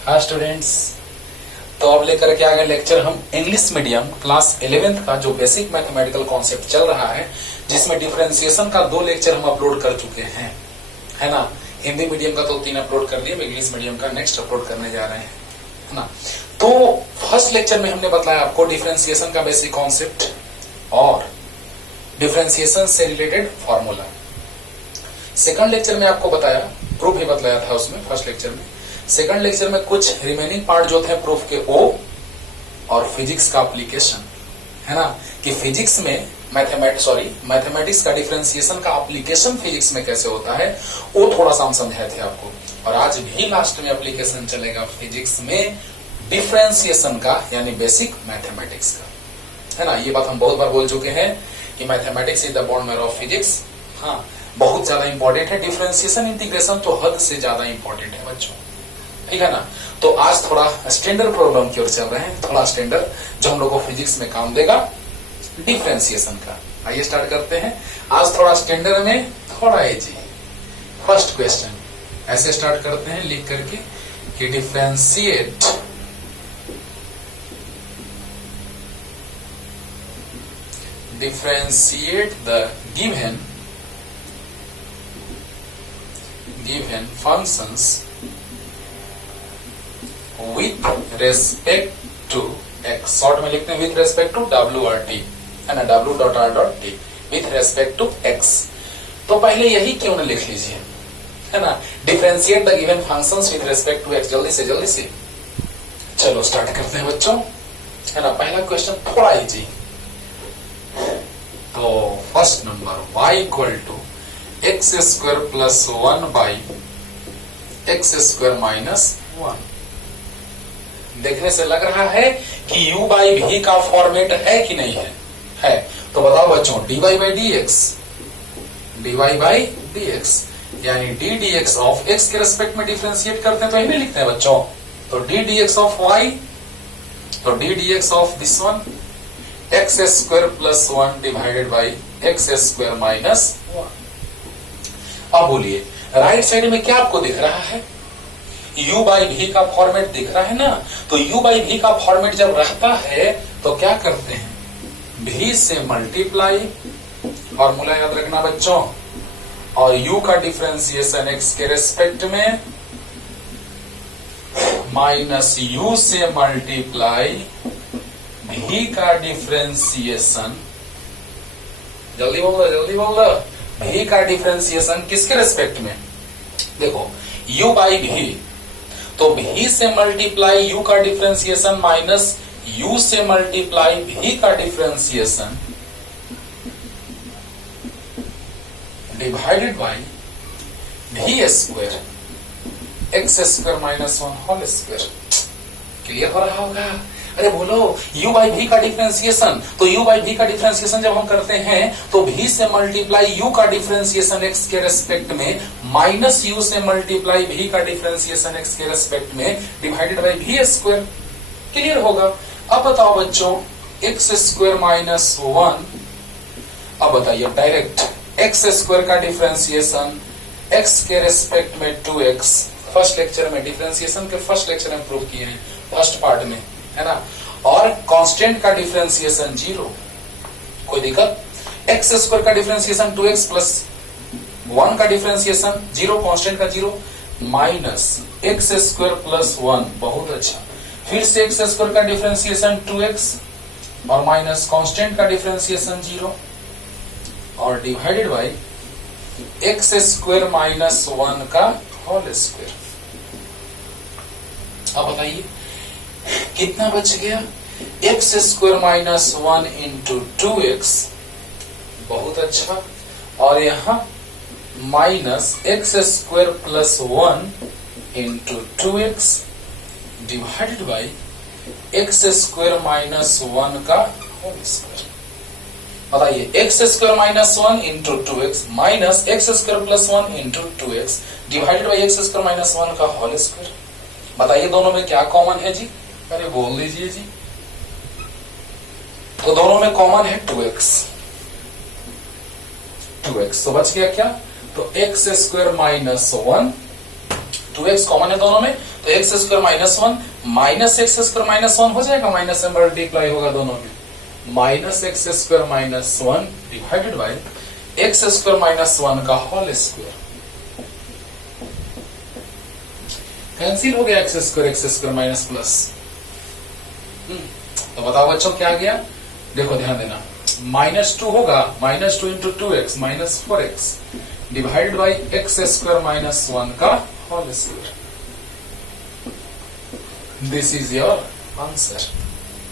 हाँ स्टूडेंट्स, तो अब लेकर के आ गए लेक्चर हम इंग्लिश मीडियम क्लास 11th का जो बेसिक मैथमेटिकल कॉन्सेप्ट चल रहा है, जिसमें डिफरेंशिएशन का 2 लेक्चर हम अपलोड कर चुके हैं, है ना। हिंदी मीडियम का तो 3 अपलोड कर दिए, इंग्लिश मीडियम का नेक्स्ट अपलोड करने जा रहे हैं, है ना। तो फर्स्ट लेक्चर में हमने बताया आपको डिफरेंशिएशन का बेसिक कॉन्सेप्ट और डिफरेंशिएशन से रिलेटेड फॉर्मूला। सेकंड लेक्चर में आपको बताया, प्रूफ ही बतलाया था उसमें फर्स्ट लेक्चर में। सेकंड लेक्चर में कुछ रिमेनिंग पार्ट जो थे प्रूफ के वो और फिजिक्स का एप्लीकेशन, है ना, कि फिजिक्स में मैथमेटिक्स का डिफरेंशिएशन का एप्लीकेशन फिजिक्स में कैसे होता है वो थोड़ा सा हम समझाए थे आपको। और आज भी लास्ट में एप्लीकेशन चलेगा फिजिक्स में डिफरेंशिएशन का, यानी बेसिक मैथमेटिक्स का, है ना। ये बात हम बहुत बार बोल चुके हैं कि mathematics is the bone marrow of physics. हाँ, बहुत ज्यादा इंपॉर्टेंट है डिफरेंशिएशन, इंटीग्रेशन तो हद से ज्यादा इंपॉर्टेंट है बच्चों, ठीक है ना। तो आज थोड़ा स्टैंडर्ड प्रॉब्लम की ओर चल रहे हैं, थोड़ा स्टैंडर्ड जो हम लोग को फिजिक्स में काम देगा डिफरेंशिएशन का। आइए स्टार्ट करते हैं। आज थोड़ा स्टैंडर्ड में थोड़ा इजी। फर्स्ट क्वेश्चन ऐसे स्टार्ट करते हैं लिख करके कि differentiate the given functions with respect to x। Short में लिखते हैं with respect to w और t, है ना, w dot r dot t with respect to x। तो पहले यही क्यों न लिख लीजिए, है ना, differentiate the given functions with respect to x। जल्दी से चलो स्टार्ट करते हैं बच्चों, है ना। पहला क्वेश्चन थोड़ा इजी। तो first number y equal to X square plus 1 by X square minus 1। देखने से लग रहा है कि u बाई v का फॉर्मेट है कि नहीं है। तो बताओ बच्चों, dy बाई dx यानी d dx ऑफ x के रेस्पेक्ट में डिफरेंशिएट करते हैं तो यही लिखते हैं बच्चों। तो d dx ऑफ y, तो d dx of this one x square plus 1 divided by X square minus 1। अब बोलिए राइट साइड में क्या आपको दिख रहा है, u बाई v का फॉर्मेट दिख रहा है ना। तो u बाई v का फॉर्मेट जब रहता है तो क्या करते हैं, v से मल्टीप्लाई, फॉर्मूला याद रखना बच्चों, और u का डिफरेंशिएशन x के रेस्पेक्ट में माइनस u से मल्टीप्लाई v का डिफरेंशिएशन, जल्दी बोल दो, v का डिफरेंशिएशन किसके रेस्पेक्ट में, देखो u बाई v, तो v से मल्टीप्लाई u का डिफरेंशिएशन माइनस u से मल्टीप्लाई v का differentiation divided by v square X square minus 1 whole square. Clear हो रहा होगा। अरे बोलो u बाई v का डिफरेंशिएशन, तो u बाई v का डिफरेंशिएशन जब हम करते हैं तो v से मल्टीप्लाई u का डिफरेंशिएशन x के रेस्पेक्ट में माइनस u से मल्टीप्लाई v का डिफरेंशिएशन x के रेस्पेक्ट में divided by v square. Clear होगा। अब बताओ बच्चों x स्क्वायर माइनस 1, अब बताइए डायरेक्ट x स्क्वायर का डिफरेंशिएशन x के रेस्पेक्ट में 2x। फर्स्ट लेक्चर में डिफरेंशिएशन के फर्स्ट लेक्चर में प्रूव किए हैं, फर्स्ट पार्ट में, है ना। और कांस्टेंट का डिफरेंशिएशन 0, कोई दिक्कत। एक्स स्क्वायर का डिफरेंशिएशन 2x प्लस 1 का डिफरेंशिएशन 0, कांस्टेंट का 0, माइनस एक्स स्क्वायर प्लस 1, बहुत अच्छा। फिर से एक्स स्क्वायर का डिफरेंशिएशन 2x और माइनस कांस्टेंट का डिफरेंशिएशन 0 और divided by X square minus 1 का होल स्क्वायर। अब बताइए कितना बच गया, x square minus 1 into 2x, बहुत अच्छा, और यहां minus x square plus 1 into 2x divided by X square minus 1 का होल स्क्वायर। बताइए x square minus 1 into 2x minus x square plus 1 into 2x divided by X square minus 1 का whole square. बताइए दोनों में क्या common है जी, अरे बोल दीजिए जी। तो दोनों में कॉमन है 2x, तो बच गया क्या, तो x square minus 1 2x common है दोनों में, तो x square minus one minus x square minus one हो जाएगा, माइनस से मल्टीप्लाई होगा दोनों में, minus x square minus one divided by X square minus one का होल स्क्वायर। कैंसिल हो गया एक्स स्क्वायर माइनस प्लस। तो बताओ बच्चों क्या आ गया, देखो ध्यान देना, -2 होगा, -2 into 2x minus 4x divide by X square minus one का whole square. This is your answer.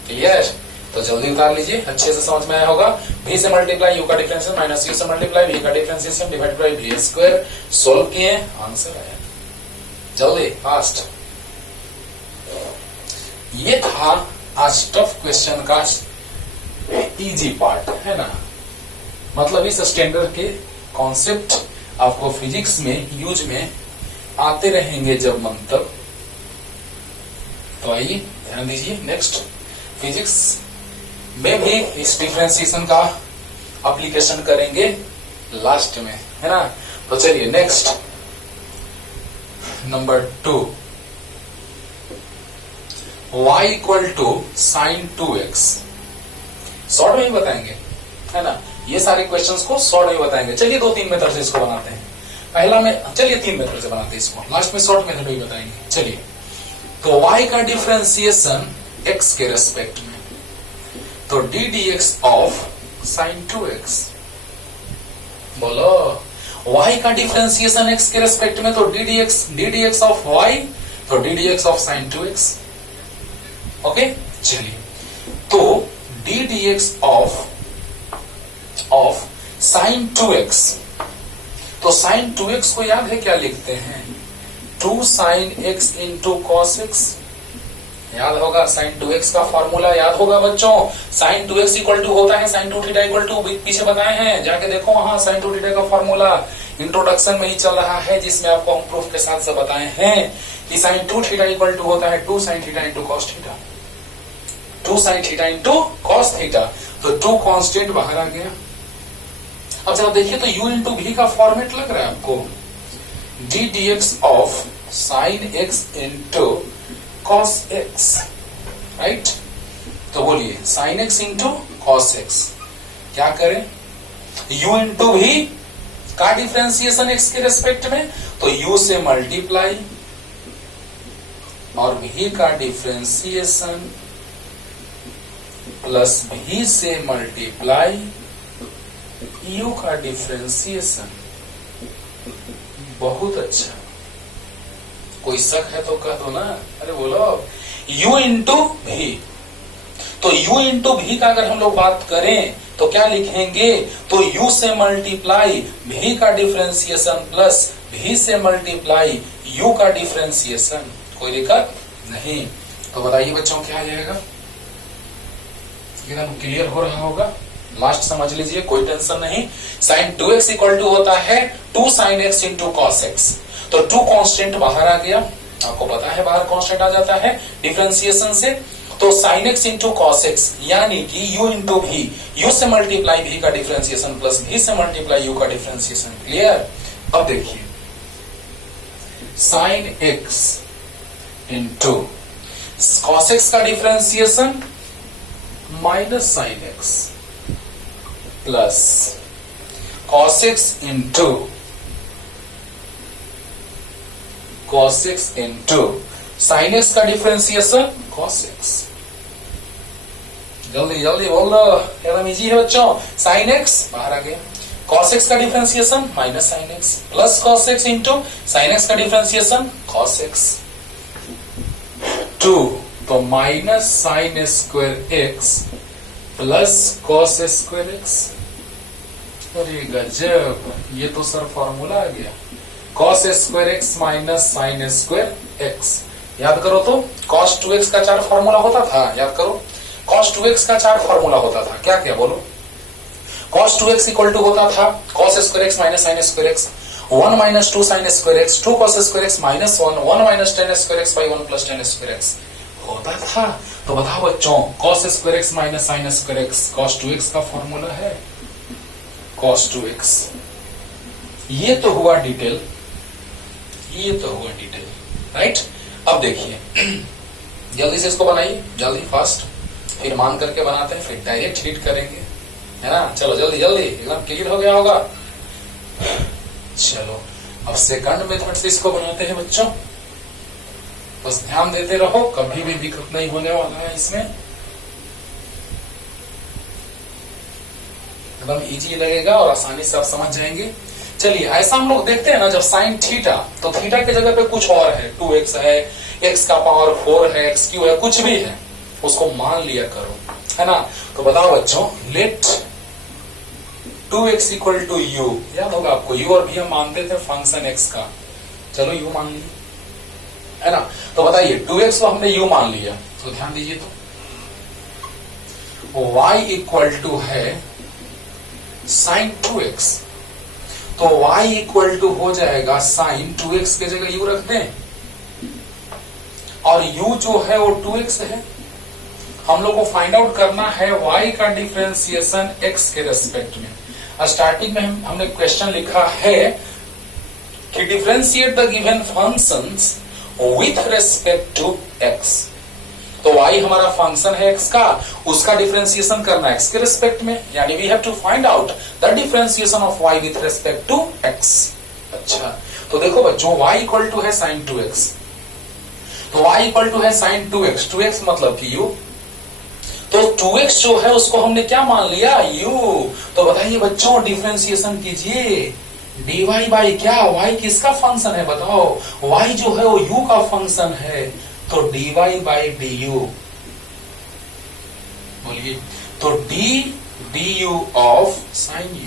Clear? तो जल्दी उतार लीजिए, अच्छे से समझ में आया होगा। v से मल्टीप्लाई u का डिफरेंशियल माइनस u से मल्टीप्लाई v का differentiation divide by v square, solve किए, आंसर आया। जल्दी फास्ट। ये था आज टफ क्वेश्चन का इजी पार्ट, है ना। मतलब इस स्टैंडर्ड के कॉन्सेप्ट आपको फिजिक्स में यूज में आते रहेंगे जब मन तब। तो आइए ध्यान दीजिए, नेक्स्ट फिजिक्स में भी इस डिफरेंशिएशन का एप्लीकेशन करेंगे लास्ट में, है ना। तो चलिए next number 2, y equal to sine 2x। Short में ही बताएंगे, है ना। ये सारे क्वेश्चंस को शॉर्ट में बताएंगे। चलिए 2-3 मेथड से इसको बनाते हैं। पहला में चलिए 3 मेथड से बनाते हैं इसको, लास्ट में शॉर्ट मेथड भी बताएंगे। चलिए, तो y का डिफरेंशिएशन x के रेस्पेक्ट में, तो D D x of sine 2x। बोलो, y का डिफरेंशिएशन x के रेस्पेक्ट में, तो D D x of y, तो D D x of sine 2x। Okay, चलिए, तो D D x of sine 2x, तो साइन 2x को याद है क्या लिखते हैं, 2 sine x into cos x। याद होगा, साइन 2x का फॉर्मूला याद होगा बच्चों। साइन 2x इक्वल टू होता है साइन 2 थीटा इक्वल टू, पीछे बताए हैं, जाके देखो वहां साइन 2 थीटा का फॉर्मूला इंट्रोडक्शन में ही चल रहा है, जिसमें आपको हम प्रूफ के साथ से बताए हैं कि साइन 2 थीटा इक्वल टू होता है 2 sine theta into cos theta, 2 sine theta into cos theta. तो 2 कांस्टेंट बाहर आ गया। अब जरा देखिए तो u इंटू भी का फॉर्मेट लग रहा है आपको, D D x of sine X into cos x, right. तो बोलिए sign X into cos x, क्या करें, u इंटू भी का डिफरेंशिएशन x के रेस्पेक्ट में, तो u से मल्टीप्लाई और v का डिफरेंशिएशन प्लस v से मल्टीप्लाई u का डिफरेंशिएशन। बहुत अच्छा, कोई शक है तो कह दो ना, अरे बोलो। u इंटू भी, तो u इंटू भी का अगर हम लोग बात करें तो क्या लिखेंगे, तो u से मल्टीप्लाई v का डिफरेंशिएशन प्लस v से मल्टीप्लाई u का डिफरेंशिएशन। कोई दिक्कत नहीं। तो बताइए बच्चों क्या आ जाएगा, एकदम क्लियर हो रहा होगा। लास्ट समझ लीजिए, कोई टेंशन नहीं। साइन 2x इक्वल टू होता है 2 sine x into cos x, तो 2 कांस्टेंट बाहर आ गया, आपको पता है बाहर कांस्टेंट आ जाता है डिफरेंशिएशन से। तो sine X into cos X, यानी कि u इंटू भी, u से मल्टीप्लाई v का डिफरेंशिएशन प्लस v से मल्टीप्लाई u का डिफरेंशिएशन। क्लियर? अब देखिए, sine x into cos X का differentiation minus sine X plus cos X into cos X into sine X का डिफरेंशिएशन कॉस एक्स। जल्दी जल्दी बोल दो, एकदम इजी है बच्चों। साइन एक्स बाहर आ गया, कॉस एक्स का differentiation minus sine X plus cos X into sine X का डिफरेंशिएशन कॉस एक्स 2, तो minus sine square x plus cos square x. अरे गजब, ये तो सर फॉर्मूला आ गया, cos square x minus sine square x. याद करो तो cos 2x का 4 फॉर्मूला होता था, याद करो cos 2x का 4 फॉर्मूला होता था, क्या क्या बोलो। cos 2x इक्वल टू होता था cos square x minus sine square x, 1 minus 2 sine square x, 2 cos square x minus 1, 1 minus ten square x by 1 plus ten square x होता था। तो बताओ बच्चों, cos square x minus sine square x cos 2x का formula है cos 2x। ये तो हुआ डिटेल, ये तो हुआ डिटेल। राइट। अब देखिए जल्दी से इसको बनाइए, जल्दी फास्ट, फिर मान करके बनाते हैं, फिर डायरेक्ट हिट करेंगे, है ना। चलो जल्दी जल्दी, एकदम क्लियर हो गया होगा। चलो अब सेकंड मेथड से इसको बनाते हैं बच्चों, बस ध्यान देते रहो, कभी भी दिक्कत नहीं होने वाला है इसमें, एकदम इजी लगेगा और आसानी से आप समझ जाएंगे। चलिए ऐसा हम लोग देखते हैं ना, जब साइन थीटा, तो थीटा की जगह पे कुछ और है, 2x है, x का पावर 4 है, x क्यू है, कुछ भी है, उसको मान लिया करो, है ना। तो बताओ बच्चों, late 2x equal to u, याद होगा आपको, u और v हम मानते थे फंक्शन x का, चलो u मान लिया, है ना। तो बताइए 2x को हमने u मान लिया, तो ध्यान दीजिए, तो y इक्वल टू है साइन 2x, तो y इक्वल टू हो जाएगा साइन 2x के जगह u रख दें, और u जो है वो 2x है। हम लोग को फाइंड आउट करना है y का डिफरेंशिएशन x के रेस्पेक्ट में। स्टार्टिंग में हमने क्वेश्चन लिखा है कि differentiate the given functions with respect to x, तो y हमारा फंक्शन है x का, उसका डिफरेंशिएशन करना है x के रेस्पेक्ट में, यानी we have to find out the differentiation of y with respect to x। अच्छा, तो देखो बच्चों, y इक्वल टू है साइन 2x, तो y इक्वल टू है साइन 2x, 2x मतलब कि u, तो 2x जो है उसको हमने क्या मान लिया, u। तो बताइए बच्चों, डिफरेंशिएशन कीजिए, dy बाई क्या, y किसका फंक्शन है बताओ, y जो है वो u का फंक्शन है, तो dy बाई du, बोलिए, तो du ऑफ साइन u,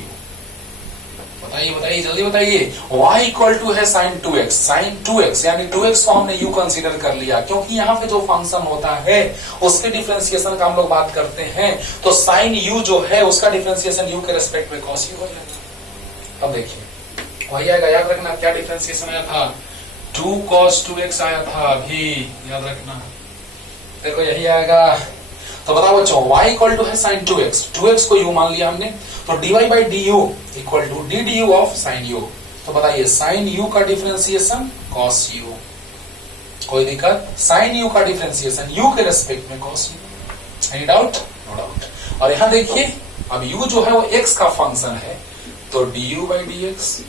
बताइए बताइए जल्दी बताइए। y इक्वल टू है साइन 2x, साइन 2x यानी 2x को हमने u कंसीडर कर लिया, क्योंकि यहाँ पे जो फंक्शन होता है उसके डिफरेंशिएशन का हम लोग बात करते हैं, तो साइन u जो है उसका डिफरेंशिएशन u के रेस्पेक्ट में cos u हो जाएगा। अब देखिए वही आएगा, याद रखना क्या डिफरेंशिएशन आया था, 2 cos 2x आया था, अभी याद रखना, देखो यही आएगा। तो बताओ बच्चों, y इक्वल टू है साइन 2x, 2x को u मान लिया हमने, तो dy by du equal to du of sine u, तो बताइए साइन u का डिफरेंशिएशन cos u, कोई दिक्कत, साइन u का डिफरेंशिएशन u के रेस्पेक्ट में cos u, any doubt, no doubt. और यहां देखिए, अब u जो है वो x का फंक्शन है, तो du बाई dx,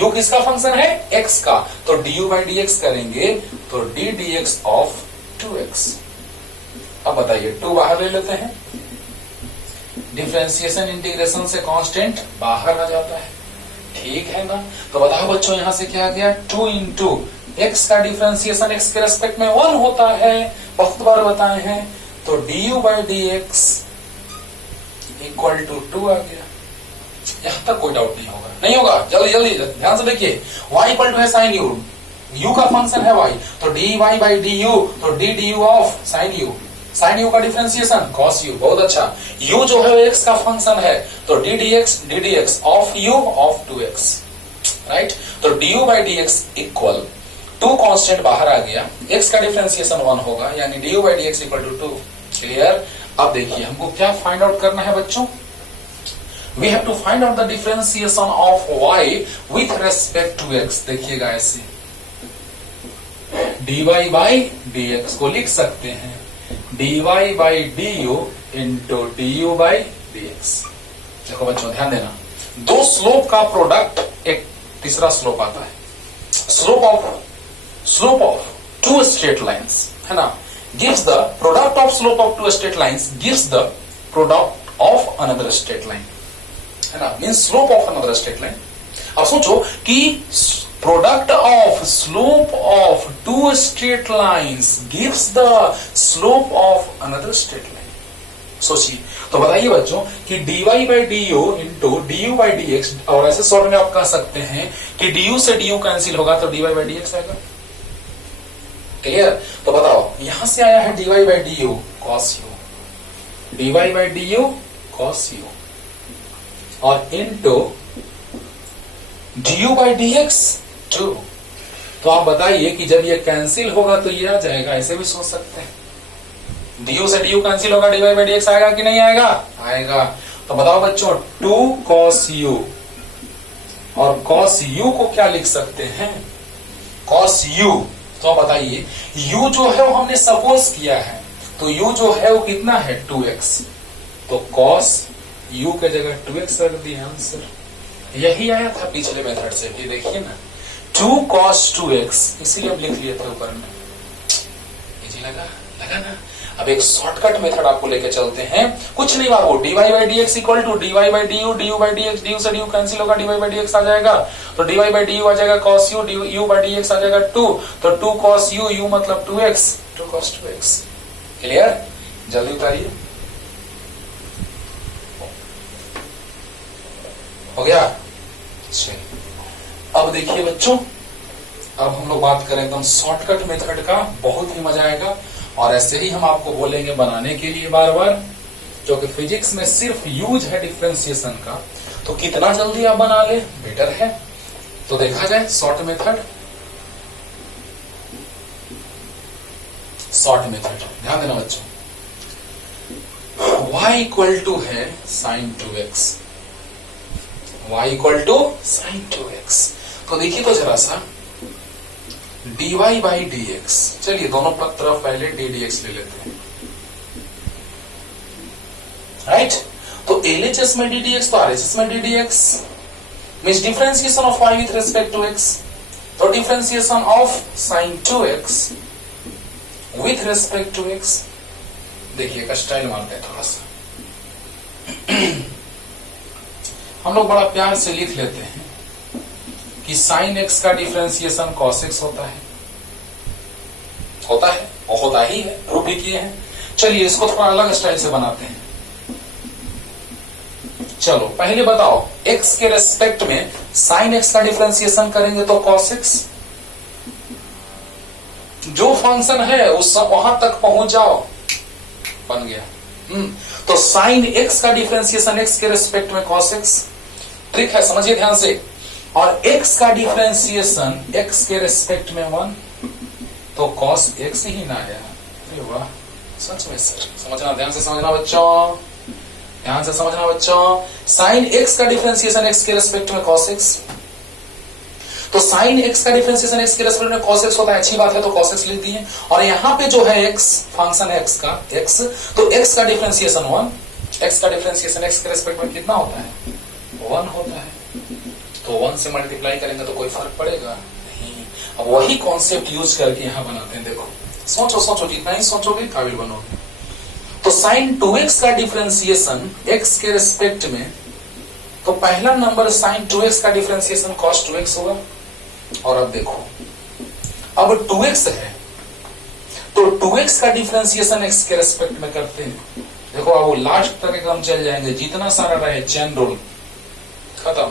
u किसका फंक्शन है, x का, तो du बाई dx करेंगे, तो d dx ऑफ 2x। अब बताइए 2 बाहर ले लेते हैं, डिफरेंशिएशन इंटीग्रेशन से कांस्टेंट बाहर आ जाता है, ठीक है ना। तो बताओ बच्चों, यहां से क्या आ गया, 2 इंटू एक्स का डिफरेंशिएशन x के रेस्पेक्ट में 1 होता है, बहुत बार बताए हैं, तो du by dx equal to 2 आ गया। यहां तक कोई डाउट नहीं होगा, नहीं होगा, जल्दी जल्दी ध्यान से देखिए, y इक्वल टू है साइन u का फंक्शन है y, तो dy बाई du, तो du of sine u, sine u का डिफरेंशिएशन cos u, बहुत अच्छा, u जो है x का फंक्शन है, तो ddx of u of 2x, right. तो du by dx equal 2 constant बाहर आ गया, x का डिफरेंशिएशन 1 होगा, यानी du by dx equal to 2, clear. अब देखिए हमको क्या फाइंड आउट करना है बच्चों, we have to find out the differentiation of y with respect to x। देखिएगा ऐसे, dy बाई dx को लिख सकते हैं dy by du into du by dx। देखो बच्चों ध्यान देना, दो स्लोप का प्रोडक्ट, एक तीसरा स्लोप आता है, स्लोप ऑफ 2 स्ट्रेट लाइन्स, है ना, gives the product of slope of 2 straight lines gives the product of another straight line, है ना, mean slope of another straight line. अब सोचो कि product of slope of 2 straight lines gives the slope of another straight line. सोचिए, तो बताइए बच्चों कि dy by du into du by dx, और ऐसे शॉर्ट में आप कह सकते हैं कि du से du कैंसिल होगा, तो dy बाई dx आएगा, क्लियर। तो बताओ, यहां से आया है dy by du cos u, dy by du cos u, और इंटू du बाई dx 2। तो आप बताइए कि जब ये कैंसिल होगा तो ये आ जाएगा, ऐसे भी सोच सकते हैं, du से du कैंसिल होगा, dy बाई dx आएगा कि नहीं आएगा, आएगा। तो बताओ बच्चों, 2 cos u, और cos u को क्या लिख सकते हैं, cos u, तो बताइए u जो है वो हमने सपोज किया है, तो u जो है वो कितना है 2x, तो cos u के जगह 2x रख दिया आंसर। यही आया था पिछले मेथड से भी, देखिए ना 2 cos 2x, इसीलिए हम लिख लिए थे ऊपर में। इजी लगा ना। अब एक शॉर्टकट मेथड आपको लेके चलते हैं, कुछ नहीं बाबू, dy by dx equal to dy by du, du by dx, du से du कैंसिल होगा, dy by dx आ जाएगा, तो dy by du आ जाएगा cos u, u by dx आ जाएगा 2, तो 2 cos u, u मतलब 2x, 2 cos 2x। क्लियर? जल्दी उतारिए, हो गया? चलिए अब देखिए बच्चों, अब हम लोग बात करें एकदम शॉर्टकट मेथड का, बहुत ही मजा आएगा और ऐसे ही हम आपको बोलेंगे बनाने के लिए बार बार, क्योंकि फिजिक्स में सिर्फ यूज है डिफरेंशिएशन का, तो कितना जल्दी आप बना ले बेटर है। तो देखा जाए शॉर्ट मेथड, ध्यान देना बच्चों, y इक्वल टू है sin 2x, y equal to sin 2x, तो देखिए तो जरा सा dy by dx, चलिए दोनों तरफ पहले ddx ले लेते हैं, राइट? तो LHS में ddx तो RHS में ddx means differentiation of y with respect to x, तो differentiation of sin 2x with respect to x। देखिए का स्टाइल मारते हैं थोड़ा सा, हम लोग बड़ा प्यार से लिख लेते हैं कि sin x का डिफरेंशिएशन cos x होता है और होता ही है, प्रूव भी किए हैं। चलिए इसको थोड़ा अलग स्टाइल से बनाते हैं। चलो पहले बताओ, x के रेस्पेक्ट में sin x का डिफरेंशिएशन करेंगे तो cos x, जो फंक्शन है उस वहां तक पहुंच जाओ, बन गया। तो sin x का डिफरेंशिएशन x के रेस्पेक्ट में cos x, ट्रिक है समझिए ध्यान से, और x का डिफरेंशिएशन x के रेस्पेक्ट में 1, तो cos x ही ना आया। अरे वाह, सच में सर, समझना, ध्यान से समझना बच्चों, ध्यान से समझना बच्चों। sin x का डिफरेंशिएशन x के रेस्पेक्ट में cos x, तो sin x का डिफरेंशिएशन x के रेस्पेक्ट में cos x होता है, अच्छी बात है, तो cos x लिख दिए। और यहाँ पे जो है x फंक्शन है x का, x, तो x का डिफरेंशिएशन 1, x का डिफरेंशिएशन x के रेस्पेक्ट में कितना होता है 1 होता है, तो 1 से मल्टीप्लाई करेंगे तो कोई फर्क पड़ेगा नहीं। अब वही कॉन्सेप्ट यूज करके यहाँ बनाते हैं, देखो सोचो, जितना ही सोचोगे काबिल बनोगे। तो sin 2x का डिफरेंशिएशन x के रेस्पेक्ट में, तो पहला नंबर sin 2x का डिफरेंशिएशन cos 2x होगा। और अब देखो, अब 2x है तो 2x का डिफरेंशिएशन x के रेस्पेक्ट में करते हैं। देखो अब वो लास्ट तक एकदम चल जाएंगे, जितना सारा रहे चेन रूल खत्म,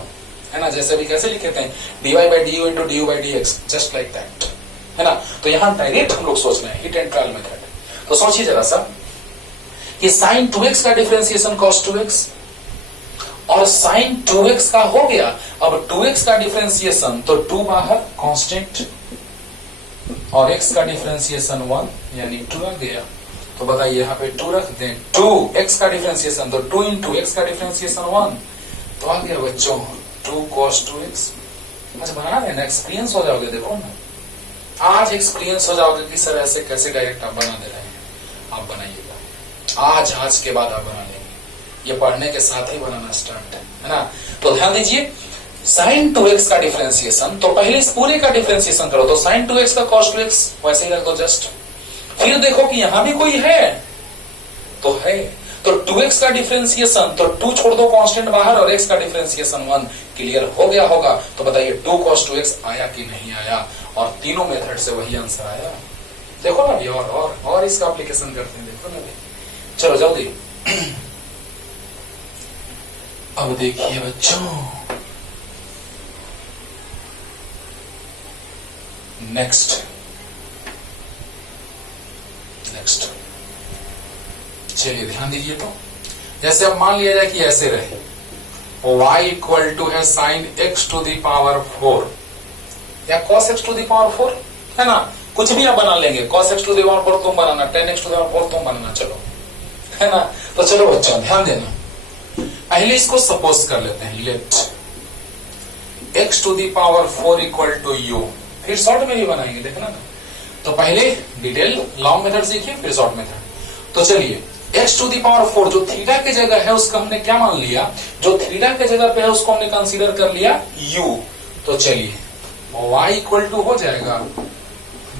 है ना? जैसे भी कैसे लिखे थे dy by du into du by dx, just like that, है ना? तो यहां डायरेक्ट हम लोग सोच रहे हैं हिट एंड ट्रायल मेथड। तो सोचिए जरा सा कि sin 2x का डिफरेंशिएशन cos 2x, और sin 2x का हो गया, अब 2x का डिफरेंशिएशन, तो 2 बाहर कांस्टेंट, और x का डिफरेंशिएशन 1 यानी 2 आ गया। तो बताइए यहाँ पे 2 रख दें, 2x का डिफरेंशिएशन, तो 2 इंटू x का डिफरेंशिएशन 1, तो आ गया बच्चों 2 cos 2x। अच्छा बना देना, एक्सपीरियंस हो जाओगे, देखो ना आज एक्सपीरियंस हो जाओगे कि सर ऐसे कैसे डायरेक्ट आप बना दे रहे हैं। आप बनाइएगा, आज के बाद आप बना लेंगे, ये पढ़ने के साथ ही बनाना स्टार्ट है ना? तो ध्यान दीजिए, sin 2x का डिफरेंशिएशन, तो पहले इस पूरे का डिफरेंशिएशन करो, तो sin 2x का cos 2x वैसे ही रख दो जस्ट। फिर देखो कि यहां भी कोई है, तो है, तो 2x का डिफरेंशिएशन, तो 2 छोड़ दो कांस्टेंट बाहर, और x का डिफरेंशिएशन 1, क्लियर हो गया होगा। तो बताइए 2 cos 2x आया कि नहीं आया, और तीनों मेथड से वही आंसर आया। देखो ना अभी और इसका एप्लीकेशन करते हैं, देखो ना अभी। चलो जल्दी अब देखिए बच्चों, नेक्स्ट चलिए ध्यान दीजिए। तो जैसे अब मान लिया जाए कि ऐसे रहे, y इक्वल टू है sin x to the power 4 या cos x to the power 4, है ना? कुछ भी आप बना लेंगे, cos x to the power 4 तुम बनाना, tan x to the power 4 तुम बनाना, चलो, है ना? तो चलो बच्चों ध्यान देना, पहले इसको सपोज कर लेते हैं, let x to the power 4 equal to u, फिर शॉर्ट में भी बनाएंगे, देखना ना। तो पहले डिटेल लॉन्ग मेथड सीखिए, फिर शॉर्ट मेथड। तो चलिए x टू दी पावर 4 जो थीटा की जगह है उसका हमने क्या मान लिया, जो थीटा के जगह पे है उसको हमने कंसीडर कर लिया u। तो चलिए y इक्वल टू हो जाएगा,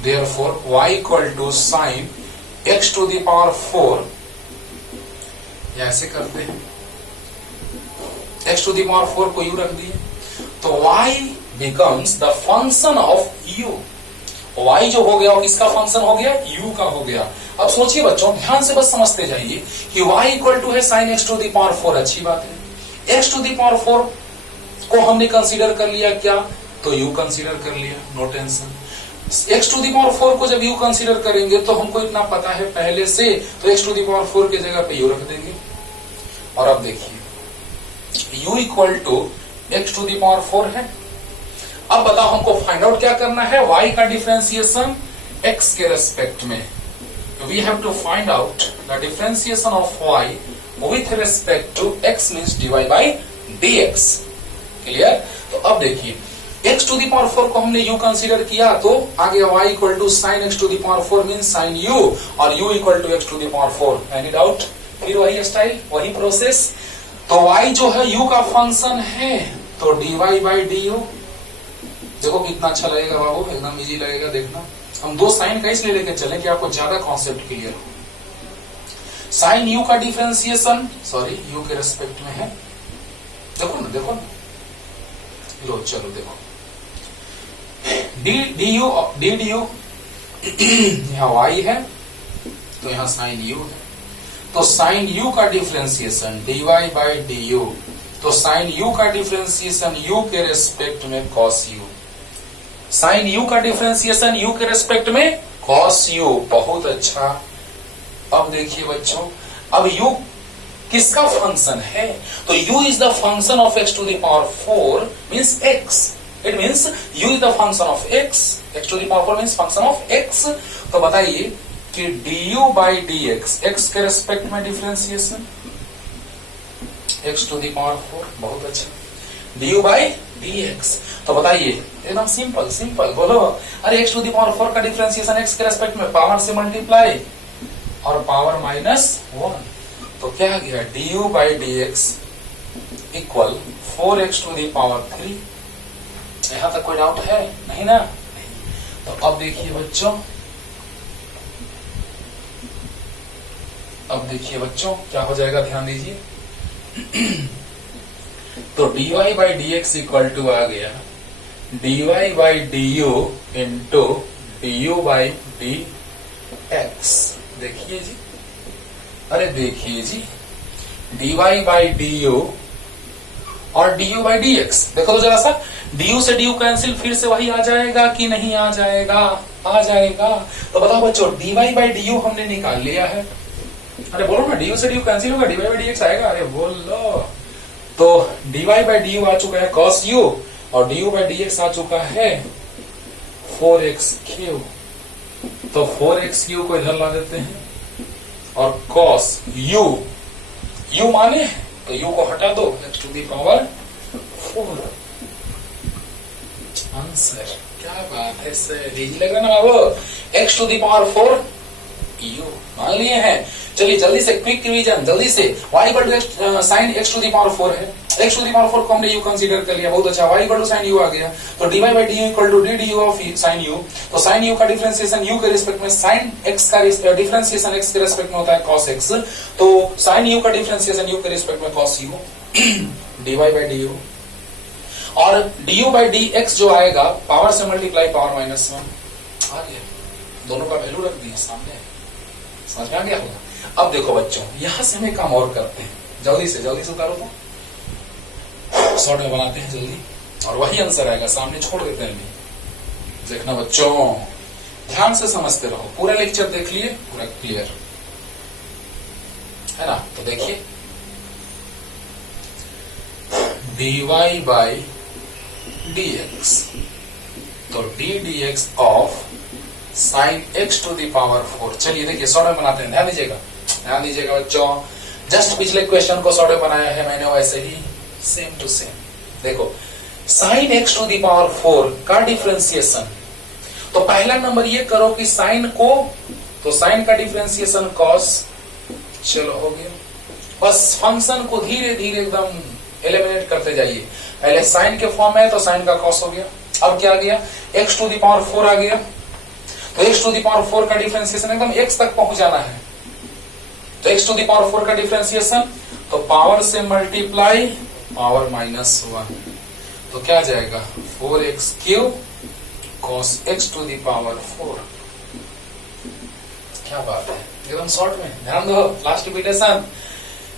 therefore y equal to sine x to the power 4, ऐसे करते हैं, x टू दी पावर 4 को u रख दिए, तो y becomes the function of u। y जो हो गया वो किसका फंक्शन हो गया, u का हो गया। अब सोचिए बच्चों, ध्यान से बस समझते जाइए कि y इक्वल टू है sine x to the power 4, अच्छी बात है। x टू दी पावर 4 को हमने कंसीडर कर लिया क्या, तो u कंसीडर कर लिया, no tension. x to the power 4 को जब u कंसीडर करेंगे तो हमको इतना पता है पहले से, तो x टू दी पावर 4 की जगह पे u रख देंगे। और अब देखिए u equal to x to the power 4 है। अब बताओ हमको फाइंड आउट क्या करना है, y का डिफरेंशिएशन x के रेस्पेक्ट में। We have to find out the differentiation of y with respect to x means dy by dx। Clear? तो अब देखिए x टू दी पावर 4 को हमने u कंसीडर किया, तो आ गया y equal to sine x to the power 4 means sine u, और u equal to x to the power 4। Any doubt? फिर वही स्टाइल, वही प्रोसेस। तो y जो है u का फंक्शन है, तो dy बाई du। देखो कितना अच्छा लगेगा बाबू, एकदम इजी लगेगा, देखना। हम दो साइन का इसलिए लेके चले कि आपको ज्यादा कॉन्सेप्ट क्लियर हो। साइन यू का डिफरेंशिएशन, सॉरी यू के रेस्पेक्ट में है, देखो ना, देखो ना, लो चलो देखो, डी यू यहाँ y है, तो यहाँ साइन यू है, तो साइन यू का differentiation dy by D you, तो साइन यू का डिफरेंशिएशन u के रेस्पेक्ट में cos u, साइन u का डिफरेंशिएशन u के रेस्पेक्ट में cos u। बहुत अच्छा। अब देखिए बच्चों, अब u किसका फंक्शन है, तो u is the function of x to the power 4 means x, it means u is the function of x, x to the power 4 means function of x। तो बताइए कि du बाई dx, x के respect में differentiation x to the power 4, बहुत अच्छा, du by dx। तो बताइए एकदम सिंपल सिंपल बोलो, अरे x टू दी पावर 4 का डिफरेंशिएशन x के रेस्पेक्ट में पावर से मल्टीप्लाई और पावर माइनस 1, तो क्या आ गया, du by dx equal 4x to the power 3। यहां तक कोई डाउट है? नहीं ना? तो अब देखिए बच्चों, अब देखिए बच्चों क्या हो जाएगा, ध्यान दीजिए। तो dy by dx equal to आ गया dy by du into du by dx। देखिए जी, अरे देखिए जी, dy बाई du और du बाई dx, देखो तो जरा सा, du से du कैंसिल, फिर से वही आ जाएगा कि नहीं आ जाएगा? आ जाएगा। तो बताओ बच्चों, dy बाई du हमने निकाल लिया है, अरे बोलो ना, du से du कैंसिल होगा, dy बाई dx आएगा, अरे बोलो। तो dy बाई du आ चुका है cos u और du बाई dx आ चुका है 4x3। तो 4x3 को इधर ला देते हैं और cos u माने तो u को हटा दो, x to the power 4। Answer, क्या बात है सर, इजी लग रहा ना बाबू, x to the power 4 u मान लिए हैं। चलिए जल्दी से क्विक रिवीजन, जल्दी से, y equal to sine x to the power 4 है, x टू दी पावर 4 को हमने u कंसीडर कर लिया, बहुत अच्छा, y equal to sine u आ गया, तो dy by du equal to du of sine u। तो साइन u का डिफरेंशिएशन u के रिस्पेक्ट में, साइन x का डिफरेंशिएशन x के रिस्पेक्ट में होता है cos x, तो साइन u का डिफरेंशिएशन u के रिस्पेक्ट में cos u, dy by du, और du बाई dx जो आएगा पावर से मल्टीप्लाई पावर माइनस 1 आ गया, दोनों का वैल्यू रख दिया सामने, समझ में आ गया होगा। अब देखो बच्चों, यहां से हमें काम और करते हैं, जल्दी से उतारो, तो शॉर्ट में बनाते हैं जल्दी, और वही आंसर आएगा, सामने छोड़ देते हैं अभी। देखना बच्चों, ध्यान से समझते रहो, पूरा लेक्चर देख लिए, पूरा क्लियर है ना। तो देखिए dy बाई dx, तो d dx of sine x to the power 4। चलिए देखिए शॉर्ट में बनाते हैं, ध्यान दीजिएगा बच्चों, जस्ट पिछले क्वेश्चन को शॉर्ट में बनाया है मैंने, वैसे ही सेम टू सेम। देखो sine x to the power 4 का डिफरेंशिएशन तो पहला नंबर ये करो कि साइन को, तो साइन का डिफरेंशिएशन कॉस, चलो हो गया। बस फंक्शन को धीरे धीरे एकदम एलिमिनेट करते जाइए। पहले साइन के फॉर्म है तो साइन का कॉस हो गया। अब क्या आ गया, x टू द पावर 4 आ गया। तो x टू द पावर 4 का डिफरेंशिएशन एकदम x तक पहुंच जाना है। तो x टू द पावर 4 का डिफरेंशिएशन, तो पावर से मल्टीप्लाई पावर -1, तो क्या जाएगा 4x³ cos x to the power 4। क्या बात है, एकदम शॉर्ट में ध्यान दो। Last repetition,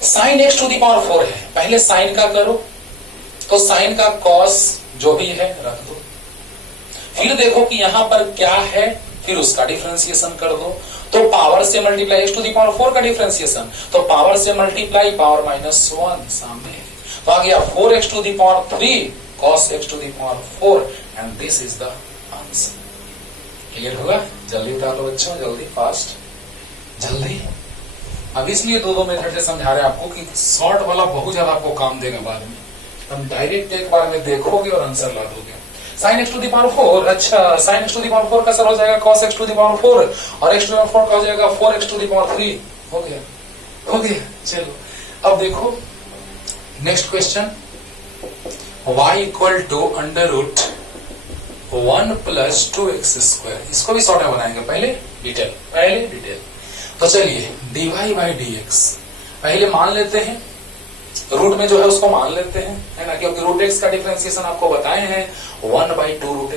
sine x to the power 4 है, पहले साइन का करो, तो साइन का कॉस जो भी है रख दो, फिर देखो कि यहां पर क्या है, फिर उसका डिफरेंशिएशन कर दो। तो पावर से multiply x to the power 4 का डिफरेंशिएशन, तो पावर से मल्टीप्लाई पावर -1 सामने है, तो आ गया 4x to the power 3 cos x to the power 4 and this is the answer. Clear होगा? जल्दी बता दो बच्चों, जल्दी फास्ट, जल्दी। अब इसलिए दो मेथड से समझा रहे हैं आपको कि शॉर्ट वाला बहुत ज्यादा आपको काम देगा बाद में। हम डायरेक्ट एक बार में देखोगे और आंसर ला दोगे। Sine x to the power 4, अच्छा sine x to the power 4 का सर हो जाएगा cos x to the power 4 और x टू द पावर 4 का हो जाएगा 4x टू द पावर 3। हो गया, हो गया। चलो अब देखो next question, y equal to √1 plus 2x²। इसको भी शॉर्ट में बनाएंगे, पहले डिटेल। तो चलिए dy/dx पहले मान लेते हैं, रूट में जो है उसको मान लेते हैं, है ना, क्योंकि √x का डिफरेंशिएशन आपको बताए हैं 1/2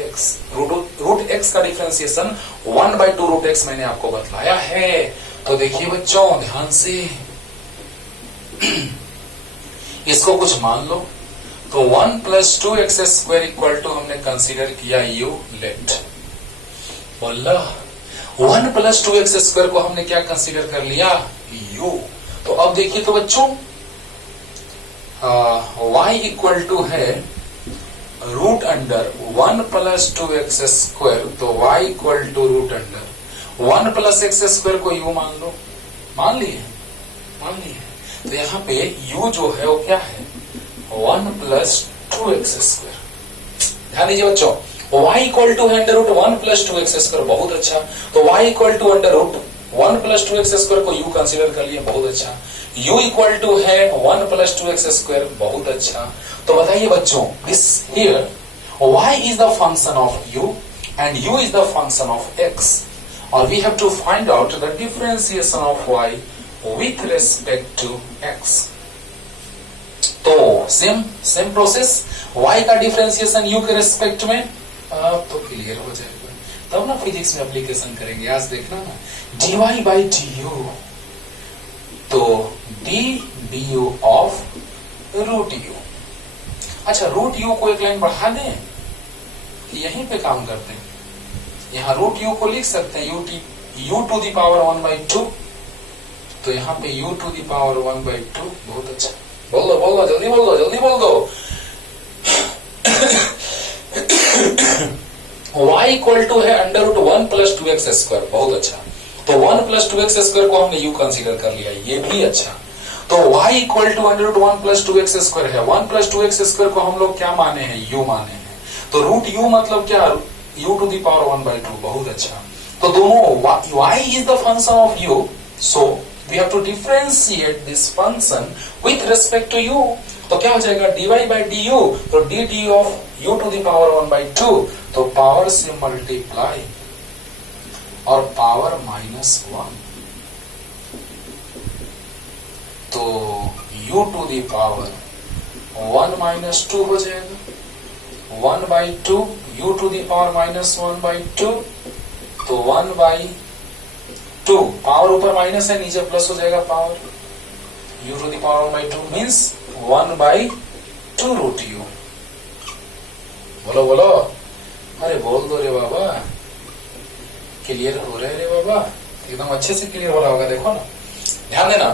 √x का डिफरेंशिएशन 1/2 √x मैंने आपको बतलाया है। तो देखिए बच्चों ध्यान से इसको कुछ मान लो, तो 1 प्लस 2x² इक्वल टू हमने कंसीडर किया u लेट, बोला 1 प्लस 2x² को हमने क्या कंसीडर कर लिया, u। तो अब देखिए तो बच्चों y इक्वल टू है √1 प्लस 2x², तो y equal to √1 plus x² को u मान लो, मान लिए। तो यहाँ पे u जो है वो क्या है 1 प्लस 2x²। ध्यान दीजिए बच्चों, y इक्वल टू है √1 प्लस 2x², बहुत अच्छा। तो y equal to √1 plus 2x² को u कंसीडर कर लिया, बहुत अच्छा। u इक्वल टू है 1 प्लस 2x², बहुत अच्छा। तो बताइए बच्चों, this here y is the function of u and u is the function of x, और we have to find out the differentiation of y with respect to x। तो same process, y का differentiation u के respect में, तो clear हो जाएगा, तब ना फिजिक्स में एप्लीकेशन करेंगे। आज देखना ना, dy/du, तो du ऑफ √u। अच्छा, √u को एक लाइन बढ़ा दें, यहीं पे काम करते हैं। यहाँ √u को लिख सकते हैं u टू द पावर 1/2, तो यहाँ पे u टू द पावर 1/2, बहुत अच्छा। बोल दो, जल्दी बोल दो। y इक्वल टू है √1 प्लस 2x², बहुत अच्छा। तो 1 प्लस 2x² को हमने u कंसीडर कर लिया, ये भी अच्छा। तो y equal to √1 plus 2x² है, 1 प्लस 2x² को हम लोग क्या माने हैं, u माने हैं। तो √u मतलब क्या, u टू द पावर 1/2, बहुत अच्छा। तो दोनों y is the function of u, so we have to differentiate this function with respect to u। तो क्या हो जाएगा dy/du, तो dt of u to the power 1/2, तो पावर से मल्टीप्लाई और पावर -1, तो u टू द पावर 1 - 2 हो जाएगा, 1/2 u टू द पावर -1/2, तो 1/2, पावर ऊपर माइनस है, नीचे प्लस हो जाएगा power, u to the power 1/2 means 1/2 √u। बोलो, अरे बोल दो रे बाबा, क्लियर हो रहा है रे बाबा, एकदम अच्छे से क्लियर हो रहा होगा। देखो ना, ध्यान देना,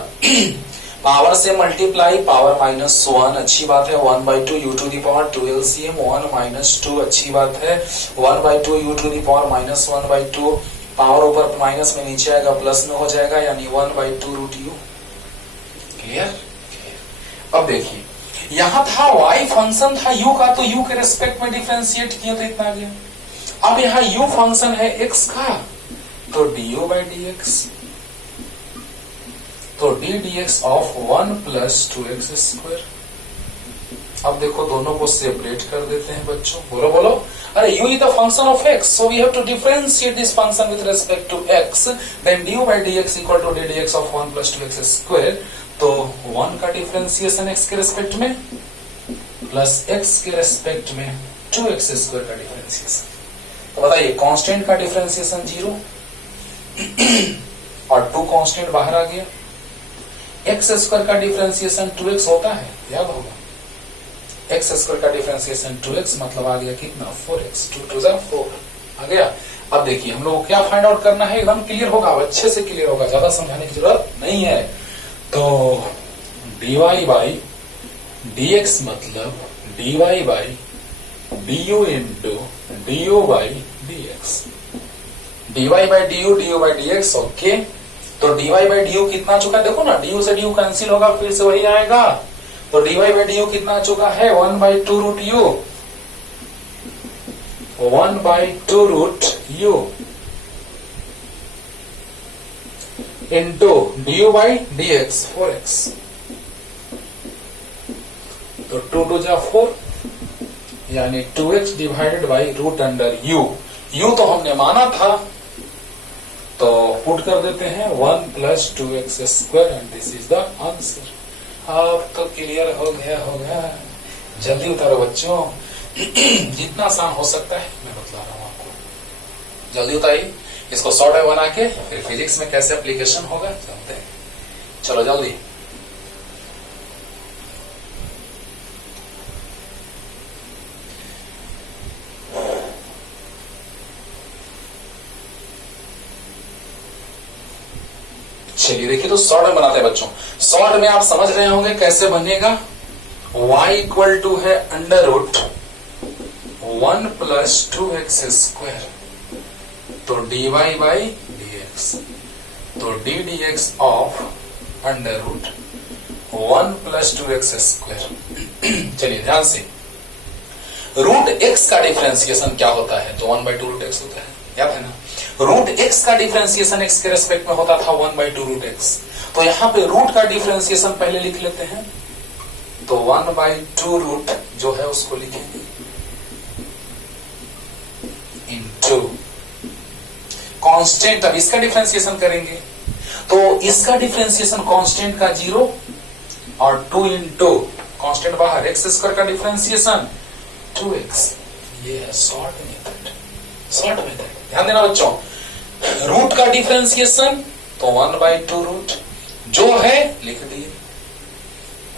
पावर से मल्टीप्लाई पावर -1 अच्छी बात है, 1/2 u to the power 2 LCM 1 - 2 अच्छी बात है, 1/2 u to the power -1/2, power ऊपर माइनस में नीचे आएगा, प्लस में हो जाएगा, यानी 1/2 √u। क्लियर? अब देखिए, यहां था y फंक्शन था u का, तो u के रेस्पेक्ट में डिफरेंशिएट किया तो इतना आ गया। अब यहाँ u फंक्शन है x का, तो du बाई dx, तो d dx of 1 plus 2x square. अब देखो दोनों को सेपरेट कर देते हैं बच्चों, बोलो बोलो। अरे u is the function of x, so we have to differentiate this function with respect to x, then du by dx equal to d dx of 1 plus 2x square। तो 1 का डिफरेंशिएशन x के respect में plus x के respect में 2x square का differentiation. तो बताइए constant का डिफरेंशिएशन 0 और 2 कांस्टेंट बाहर आ गया। x स्क्वायर का डिफरेंशिएशन 2x होता है, याद होगा। x स्क्वायर का डिफरेंशिएशन 2x मतलब आ गया कितना 4x, 2 2 4 आ गया। अब देखिए हम लोग को क्या फाइंड आउट करना है, एकदम क्लियर होगा, अच्छे से क्लियर होगा, ज्यादा समझाने की जरूरत नहीं है। तो dy बाई dx मतलब dy by du into du by dx, dy by du by dx। Okay, तो dy बाई du कितना चुका है, देखो ना du से du कैंसिल होगा, फिर से वही आएगा। तो dy बाई du कितना चुका है 1 by 2 root u, 1 by 2 root u into du by dx 4x, तो 2 2 जा 4 यानी 2x divided by root under u। u तो हमने माना था, तो पुट कर देते हैं 1 plus 2x square and this is the answer. अब तो क्लियर हो गया। जल्दी उतारो बच्चों, जितना आसान हो सकता है मैं बतला रहा हूं आपको। जल्दी उतारिए, इसको शॉर्ट में बना के फिर फिजिक्स में कैसे एप्लीकेशन होगा जानते हैं। चलो जल्दी। चलिए देखिए, तो शॉर्ट में बनाते हैं बच्चों। शॉर्ट में आप समझ रहे होंगे कैसे बनेगा। y इक्वल टू है under root 1 plus 2x square, तो dy बाई dx, तो d dx of under root 1 plus 2x square. चलिए ध्यान से, रूट x का डिफरेंशिएशन क्या होता है, तो 1 बाई 2 रूट x होता है, याद है ना। रूट x का डिफरेंशिएशन x के रेस्पेक्ट में होता था 1 बाई 2 रूट x। तो यहां पे रूट का डिफरेंशिएशन पहले लिख लेते हैं, तो 1 बाई 2 रूट जो है उसको लिखेंगे इनटू कांस्टेंट। अब इसका डिफरेंशिएशन करेंगे, तो इसका डिफरेंशिएशन कांस्टेंट का 0 और 2 इंटू कांस्टेंट बाहर x स्क्वायर का डिफरेंशिएशन 2x। ये है शॉर्ट मेथड। शॉर्ट मेथड ध्यान देना बच्चों, रूट का डिफरेंशिएशन तो 1 बाई 2 रूट जो है लिख दिए,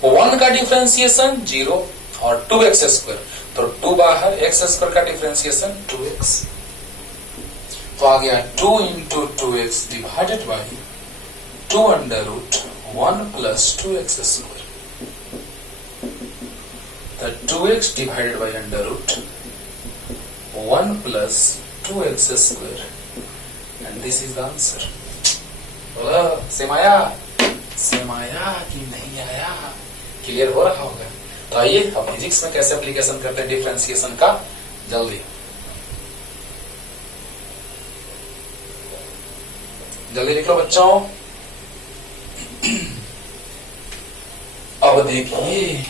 1 का डिफरेंशिएशन 0 और 2x स्क्वायर, तो 2 बाहर, x स्क्वायर का डिफरेंशिएशन 2x, तो आ गया 2 into 2x divided by 2 under root 1 plus 2x square, तो 2x divided by under root 1 plus 2x square and this is the answer। Same आया कि नहीं आया, क्लियर हो रहा होगा। तो आइए अब फिजिक्स में कैसे एप्लीकेशन करते हैं डिफरेंशिएशन का, जल्दी जल्दी लिख लो बच्चों। अब देखिए,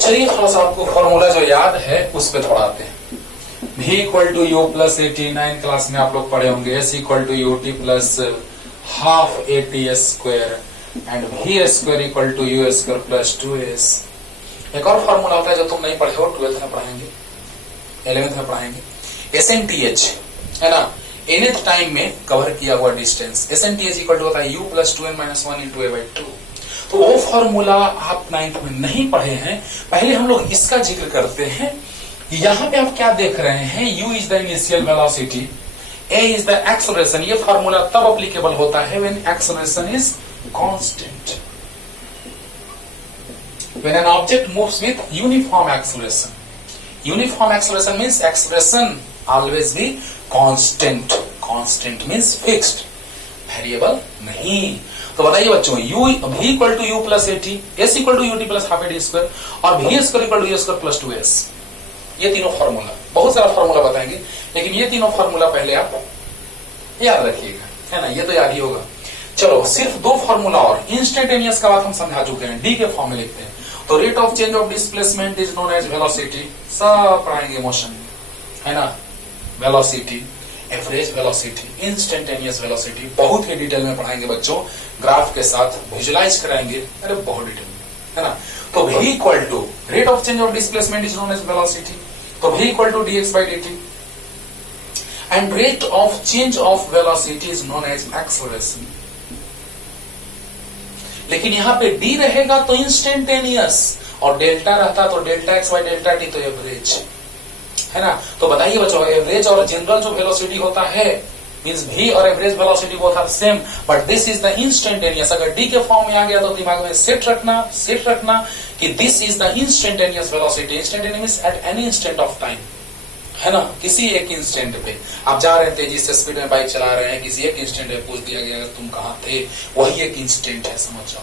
चलिए थोड़ा सा आपको फॉर्मूला जो याद है उस पे थोड़ा आते हैं। v equal to u plus a t, 9 class में आप लोग पढ़े होंगे। s equal to u t plus half a t square and v square equal to u square plus 2s। एक और फॉर्मूला होता है जो तुम नहीं पढ़े हो, 12th में पढ़ाएंगे, 11th में पढ़ाएंगे, SNTH है ना, nth टाइम में कवर किया हुआ डिस्टेंस। SNTH इक्वल टू होता है u plus 2n minus 1 into a by 2। तो वो फॉर्मूला आप 9th में नहीं पढ़े हैं, पहले हम लोग इसका जिक्र करते हैं। यहां पे आप क्या देख रहे हैं, u is the initial velocity, a is the acceleration. ये फॉर्मूला तब अप्लीकेबल होता है when acceleration is constant, when an object moves with uniform acceleration. Uniform acceleration means acceleration always be constant. Constant means fixed, variable नहीं। तो बताइए बच्चों, u v equal to u plus a t, s equal to u t plus half a t square और v square equal to a square plus 2s। ये तीनों formula, बहुत सारा formula बताएंगे, लेकिन ये तीनों फॉर्मूला पहले आप याद रखिएगा, है ना, ये तो याद ही होगा। चलो सिर्फ दो फॉर्मूला और, इंस्टेंटेनियस का बात हम समझा चुके हैं, डी के फॉर्म में लिखते हैं। तो rate of change of displacement is known as velocity, सब पढ़ाएंगे मोशन, है ना, velocity, average velocity, instantaneous velocity, बहुत ही डिटेल में पढ़ाएंगे बच्चों, ग्राफ के साथ विजुलाइज कराएंगे, अरे बहुत डिटेल में, है ना। तो v equal to rate of change of displacement is known as velocity, तो v equal to dx by dt and rate of change of velocity is known as acceleration. लेकिन यहां पे d रहेगा तो इंस्टेंटेनियस और डेल्टा रहता तो delta x by delta t, तो एवरेज, है ना। तो बताइए बच्चों, एवरेज और जनरल जो वेलोसिटी होता है मींस v और average velocity both are same, but this is the instantaneous. अगर d के फॉर्म में आ गया तो दिमाग में सेट रखना कि this is the instantaneous velocity. Instantaneous at any instant of time, है ना, किसी एक इंस्टेंट पे आप जा रहे हैं, तेजी से स्पीड में बाइक चला रहे हैं, किसी एक इंस्टेंट पे पूछ दिया गया तुम कहां थे, वही एक इंस्टेंट है, समझ जाओ,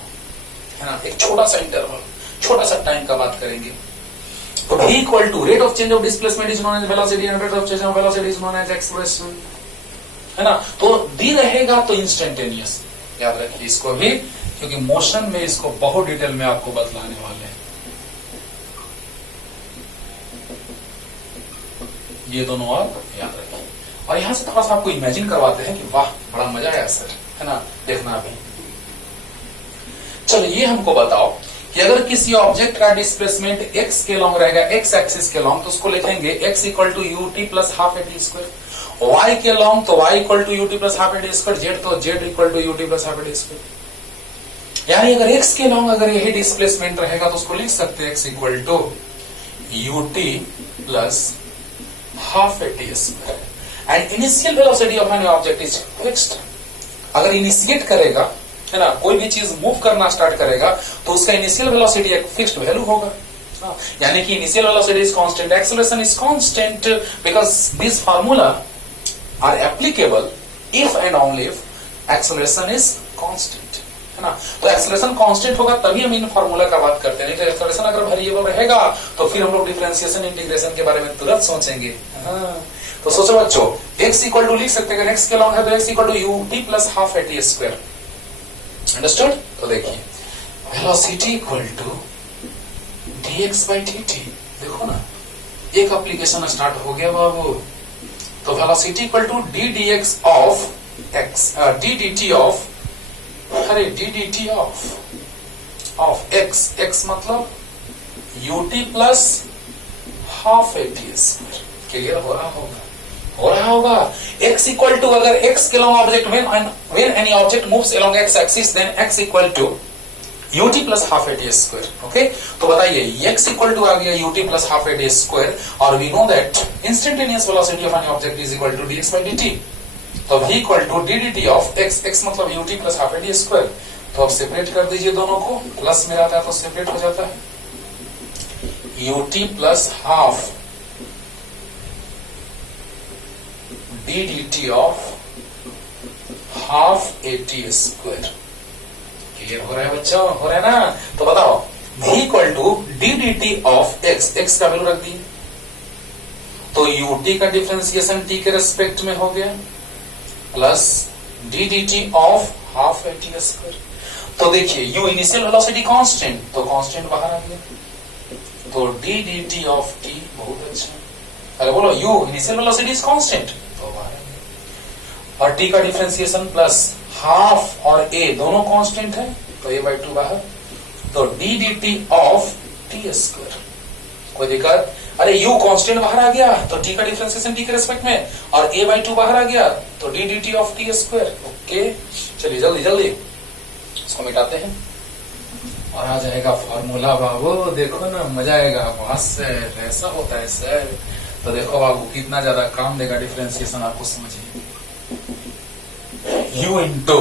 है ना, एक छोटा सा इंटरवल, छोटा सा टाइम का बात करेंगे। तो v equal to rate of change of displacement is known as velocity and rate of change of velocity is known as acceleration, है ना। तो d रहेगा तो इंस्टेंटेनियस, याद रखिए इसको भी, क्योंकि मोशन में इसको बहुत डिटेल में आपको बतलाने वाले हैं। ये दोनों आप याद रखें, और यहां से थोड़ा सा आपको इमेजिन करवाते हैं कि वाह बड़ा मजा आया सर, है ना, देखना अभी। चलो ये हमको बताओ कि अगर किसी ऑब्जेक्ट का डिस्प्लेसमेंट x के लॉन्ग रहेगा, x एक्सिस के लॉन्ग, तो उसको लिखेंगे x equal to u t plus half a t square. y के लॉन्ग तो y equal to u t plus half a t square, z तो z equal to u t plus half a t square. यानी अगर x के लॉन्ग अगर यही डिस्प्लेसमेंट रहेगा तो उसको लिख सकते हैं x equal to u t plus half a t square and initial velocity of any object is fixed. अगर इनिशिएट करेगा, है ना, कोई भी चीज मूव करना स्टार्ट करेगा तो उसका इनिशियल वेलोसिटी एक फिक्स्ड वैल्यू होगा, यानी कि initial velocity is constant, acceleration is constant, because this formula are applicable if and only if acceleration is constant, है ना। तो एक्सेलरेशन कांस्टेंट होगा तभी हम इन फार्मूला का बात करते हैं, नहीं तो एक्सेलरेशन अगर वेरिएबल रहेगा तो फिर हम लोग डिफरेंशिएशन इंटीग्रेशन के बारे में तुरंत सोचेंगे। तो सोचो बच्चों, x इक्वल टू लिख सकते हैं, अगर x के लॉन्ग है तो x equal to u t plus half a t square, understood. तो देखिए velocity equal to dx by dt, देखो ना एक एप्लीकेशन स्टार्ट हो गया बाबू। तो velocity equal to d dx of x, d dt of, अरे d dt ऑफ x मतलब ut plus half a t square. Clear हो रहा होगा। x इक्वल टू, अगर x के long object when any object moves along x axis then x equal to ut plus half a t square. Okay, तो बताइए x equal to आ गया ut plus half a t square, और we know that instantaneous velocity of any object is equal to dx by dt। तो v equal to d dt of x मतलब ut plus half a t square. तो अब separate कर दीजिए दोनों को, plus में रहता है तो सेपरेट हो जाता है, ut plus half d dt of half a t square. Clear हो रहा है बच्चों, हो रहा है ना। तो बताओ v equal to d dt of x का वैल्यू रख दी, तो ut का डिफरेंशिएशन t के रेस्पेक्ट में हो गया, plus d dt of half a t square. तो देखिए u इनिशियल वेलोसिटी कांस्टेंट, तो कांस्टेंट बाहर आ गया, तो d dt ऑफ t, बहुत अच्छा। अरे बोलो u initial velocity is constant, तो बाहर आ गया, और t का डिफरेंशिएशन प्लस हाफ और a दोनों कांस्टेंट है, तो a बाई टू बाहर, तो d dt of t square. कोई दिक्कत? अरे u कांस्टेंट बाहर आ गया तो t का डिफरेंशिएशन t के रेस्पेक्ट में, और a बाई टू बाहर आ गया तो d dt of t square. Okay, चलिए जल्दी जल्दी इसको मिटाते हैं और आ जाएगा फॉर्मूला बाबू। देखो ना मजा आएगा, बस सर ऐसा होता है सर। तो देखो बाबू कितना ज्यादा काम देगा डिफरेंशिएशन, आपको समझिए। u इंटू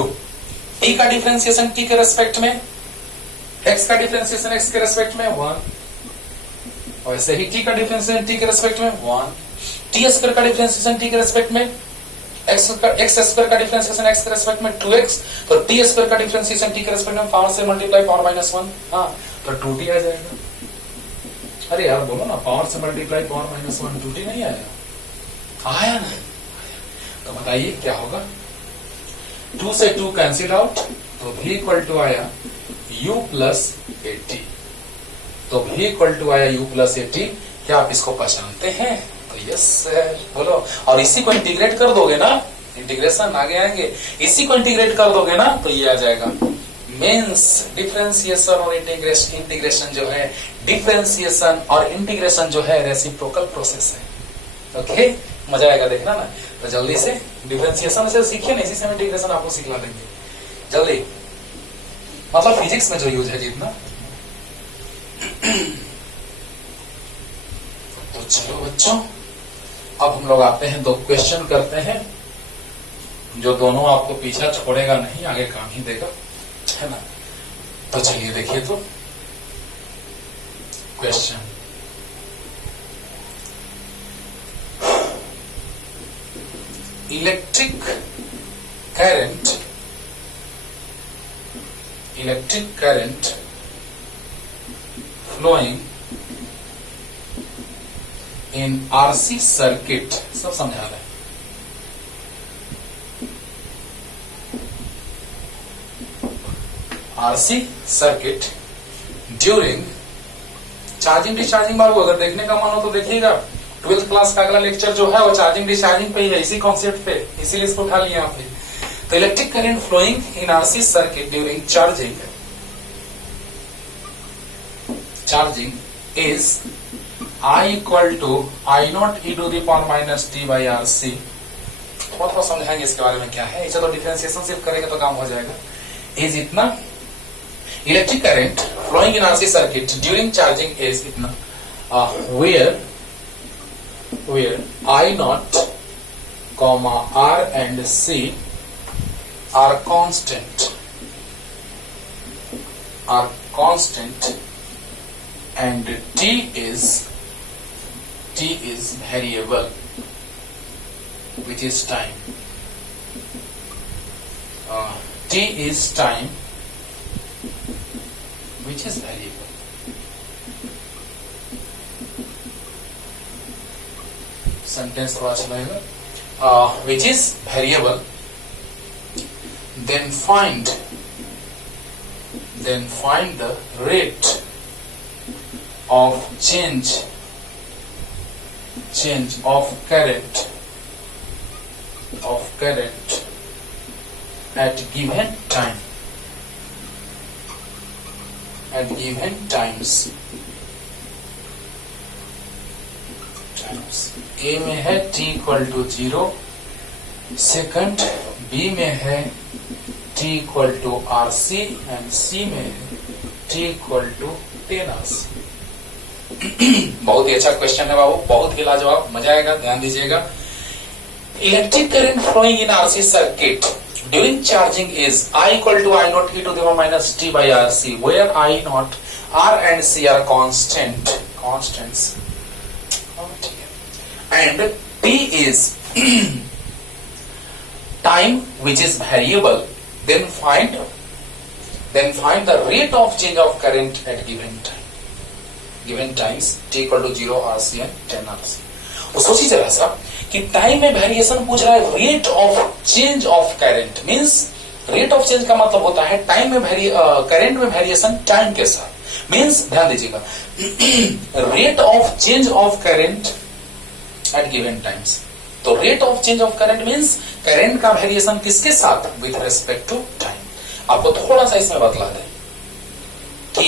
टी का डिफरेंशिएशन t के रेस्पेक्ट में, x का डिफरेंशिएशन x के रेस्पेक्ट में 1, और ऐसे ही t का डिफरेंशिएशन t के रेस्पेक्ट में 1, t स्क्वायर का डिफरेंशिएशन t के रेस्पेक्ट में एक्स स्क्वायर का डिफरेंशिएशन एक्स के रेस्पेक्ट में 2x, तो टी स्क्वायर का डिफरेंशिएशन टी के रेस्पेक्ट में पावर से मल्टीप्लाई पावर माइनस 1, हाँ तो 2t आ जाएगा। अरे यार बोलो ना, पावर से मल्टीप्लाई पावर माइनस 1 2t नहीं आया? आया ना। तो बताइए क्या होगा? 2 से 2 कैंसिल आउट, तो v इक्वल टू आया u प्लस ए टी। तो v इक्वल टू आया u प्लस ए टी। क्या आप इसको पहचानते हैं? तो यस सर, बोलो। और इसी को इंटीग्रेट कर दोगे ना, इंटीग्रेशन आगे आएंगे, इसी को इंटीग्रेट कर दोगे ना तो ये आ जाएगा। मीन्स डिफरेंशिएशन और इंटीग्रेशन जो है, डिफरेंशिएशन और इंटीग्रेशन जो है रेसिप्रोकल प्रोसेस है। ओके, मजा आएगा देखना ना। तो जल्दी से डिफरेंशिएशन से सीखिए ना, इसी से इंटीग्रेशन आपको सिखला देंगे जल्दी, मतलब फिजिक्स में जो यूज है जितना। तो चलो बच्चों, अब हम लोग आते हैं, 2 क्वेश्चन करते हैं जो दोनों आपको पीछा छोड़ेगा नहीं, आगे काम ही देगा, है ना। तो चलिए देखिए तो question. Electric current flowing in RC circuit, सब समझा रहे हैं। RC circuit during charging discharging. बाबू अगर देखने का मन हो तो देखिएगा, 12th क्लास का अगला लेक्चर जो है वो चार्जिंग डिस्चार्जिंग पे ही है, इसी कॉन्सेप्ट पे, इसीलिए इसको उठा लिया आपने। तो electric current flowing in RC circuit during charging is I equal to I naught e to the power minus t by RC। थोड़ा समझाएंगे इसके बारे में क्या है, इसे तो डिफरेंशिएशन सिर्फ करेंगे तो काम हो जाएगा। इज इतना electric current flowing in RC circuit during charging is इतना where I naught comma R and C are constant and t is variable, which is time. T is time, which is variable. Sentence थोड़ा अच्छा लगेगा। Which is variable. Then find the rate of change of current at given time, at given times। A में है t equal to 0 second, B में है t equal to RC and C में है t equal to 10 RC। बहुत ही अच्छा question है बाबू, बहुत ही लाजवाब, मजा आएगा, ध्यान दीजिएगा। Electric current flowing in RC circuit during charging is I equal to I not e to the power minus t by RC, where I not R and C are constants and t is time which is variable। then find the rate of change of current at given times t equal to 0 RC and 10 RC। तो सोचिए जरा सा कि time में variation पूछ रहा है, rate of change of current, means rate of change का मतलब होता है टाइम में करंट में वेरिएशन टाइम के साथ। मींस ध्यान दीजिएगा, rate of change of current at given times. तो rate of change of current means current का वेरिएशन किसके साथ, विद रेस्पेक्ट टू टाइम। आपको थोड़ा सा इसमें बतला दें कि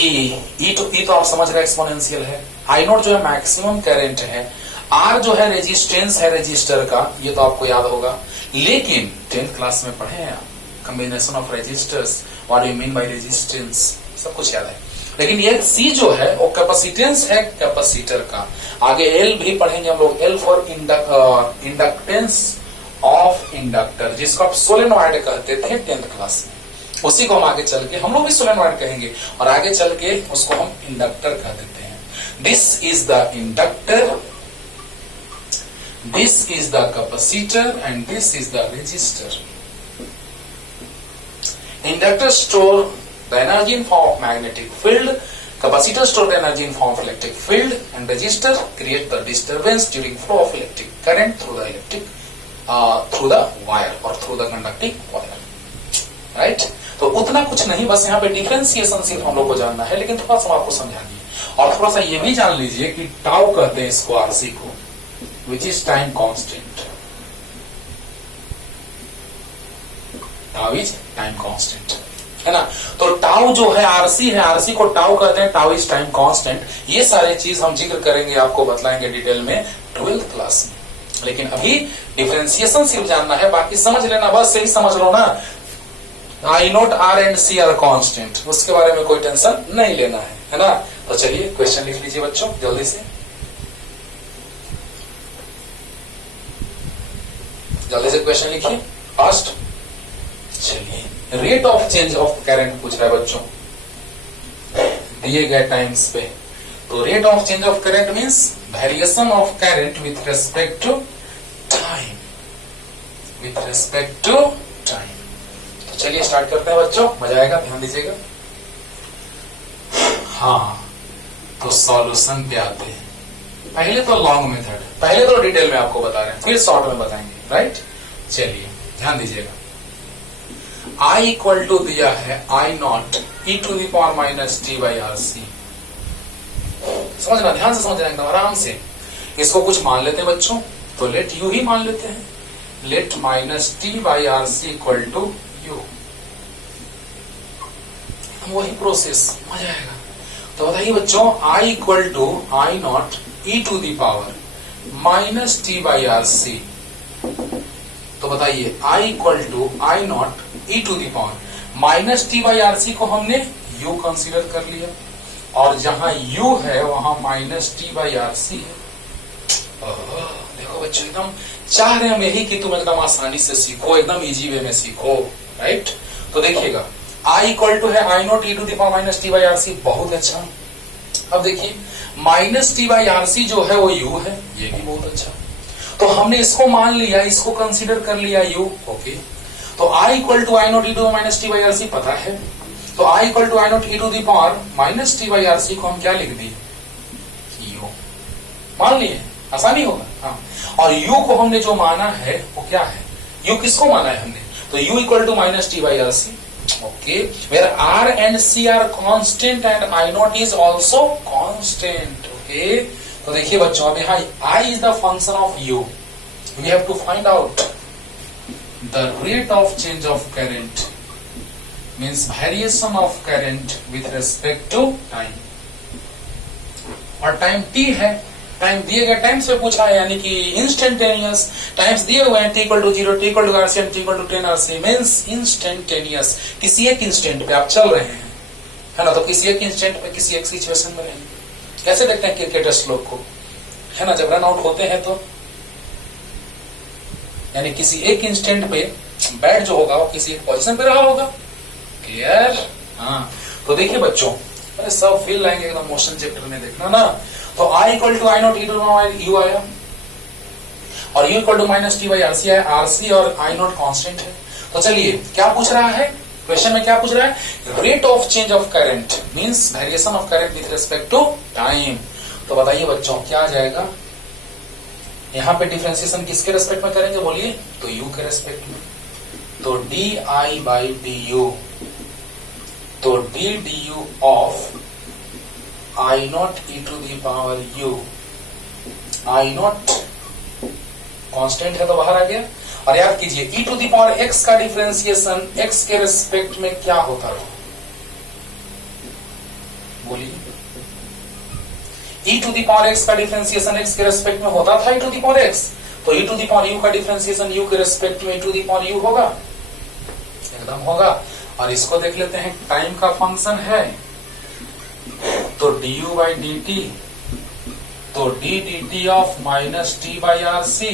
ई तो आप समझ रहे एक्सपोनेंशियल है, आई नॉट जो है मैक्सिमम करंट है, आर जो है रेजिस्टेंस है रजिस्टर का, ये तो आपको याद होगा। लेकिन 10th क्लास में पढ़े हैं आप, combination of resistors, what do you mean by resistance, सब कुछ याद है। लेकिन ये सी जो है वो कैपेसिटेंस है कैपेसिटर का। आगे एल भी पढ़ेंगे हम लोग, L for inductance of inductor, जिसको आप सोलेनॉइड कहते थे 10th क्लास में। उसी को हम आगे चल के हम लोग भी सोलेनॉइड कहेंगे और आगे चल के उसको हम इंडक्टर कह देते हैं। This is the inductor, This is the capacitor and this is the resistor. Inductor store the energy in form of magnetic field, capacitor store the energy in form of electric field, and resistor create the disturbance during flow of electric current through the wire or through the conducting wire. Right? तो उतना कुछ नहीं, बस यहाँ पे differentiation सिर्फ हम लोग को जानना है, लेकिन थोड़ा सा आपको समझा दिए। और थोड़ा सा ये भी जान लीजिए कि टाउ कहते हैं इसको आरसी को, which is time constant. Tau is time constant, है ना। तो टाउ जो है आरसी को टाउ कहते हैं, टाउ इज टाइम कांस्टेंट। ये सारे चीज हम जिक्र करेंगे, आपको बतलाएंगे डिटेल में 12th क्लास में। लेकिन अभी डिफरेंशिएशन सिर्फ जानना है, बाकी समझ लेना, बस सही समझ लो ना। I naught R and C R constant, उसके बारे में कोई टेंशन नहीं लेना है ना। तो चलिए क्वेश्चन लिख लीजिए बच्चों जल्दी से, क्वेश्चन लिखिए फास्ट। चलिए, rate of change of current पूछ रहा है बच्चों दिए गए टाइम्स पे। तो rate of change of current means variation of current with respect to time, तो चलिए स्टार्ट करते हैं बच्चों, मजा आएगा, ध्यान दीजिएगा। हाँ, तो सॉल्यूशन पे आते हैं। पहले तो लॉन्ग मेथड, पहले तो डिटेल में आपको बता रहे हैं, फिर शॉर्ट में बताएंगे, राइट। चलिए ध्यान दीजिएगा, I इक्वल टू दिया है I not e to the power minus t by R C. समझना, ध्यान से समझना एकदम आराम से। इसको कुछ मान लेते हैं बच्चों, तो लेट यू ही मान लेते हैं, let minus t by R C equal to u. वही प्रोसेस, मजा आएगा। तो बताइए बच्चों, I equal to I not e to the power minus t by R C. तो बताइए I equal to I not e to the power minus t by R C को हमने u कंसीडर कर लिया, और जहां u है वहां minus t by R C है। देखो बच्चों, एकदम चाह रहे हम यही कि तुम एकदम आसानी से सीखो, एकदम इजी वे में सीखो, राइट। तो देखिएगा, I इक्वल टू है I not e to the power minus t by R C, बहुत अच्छा। अब देखिए, minus t by R C जो है वो u है, ये भी बहुत अच्छा। तो हमने इसको मान लिया, इसको कंसीडर कर लिया u, ओके। तो I equal to I not e to minus t by R C पता है, तो I equal to I not e to the power minus t by R C को हम क्या लिख दिए, u मान लिए, आसानी होगा। हाँ, और u को हमने जो माना है वो क्या है, u किसको माना है हमने, तो u equal to minus t by R C, okay. Where r and c are constant and I not is also constant, okay. तो देखिए बच्चों, अब यहाँ I is the function of u, we have to find out the rate of change of current means variation of current with respect to time, और time t है, time दिए गए time से पूछा है, यानी कि इंस्टेंटेनियस टाइम्स दिए हुए हैं, t equal to 0, t equal to RC and t equal to 10 RC means instantaneous. किसी एक इंस्टेंट पे आप चल रहे हैं, है ना, तो किसी एक इंस्टेंट पे किसी एक सिचुएशन में रहेंगे। कैसे देखते हैं क्रिकेटर्स लोग को, है ना, जब रन आउट होते हैं तो यानी किसी एक इंस्टेंट पे बैट जो होगा वो किसी एक पोजीशन पे रहा होगा, क्लियर। हाँ, तो देखिए बच्चों, अरे सब फील लाएंगे एकदम मोशन चैप्टर में, देखना ना। तो I equal to I not e to u आया, और u equal to minus t by R C है, आरसी और I नॉट कांस्टेंट है। तो चलिए क्या पूछ रहा है क्वेश्चन में, क्या पूछ रहा है, rate of change of current means variation of current with respect to time. तो बताइए बच्चों क्या आ जाएगा, यहां पे डिफरेंशिएशन किसके रेस्पेक्ट में करेंगे बोलिए, तो u के रेस्पेक्ट में। तो di बाई du, तो d du of I not e to the power u, I not constant है तो बाहर आ गया। और याद कीजिए, e to the power x का डिफरेंशिएशन x के रेस्पेक्ट में क्या होता है, बोलिए। e to the power x का डिफरेंशिएशन x के रेस्पेक्ट में होता था e to the power x, तो e to the power u का डिफरेंशिएशन u के रेस्पेक्ट में e to the power u होगा, एकदम होगा। और इसको देख लेते हैं, टाइम का फंक्शन है, तो du बाई dt, तो d dt of minus t by R C,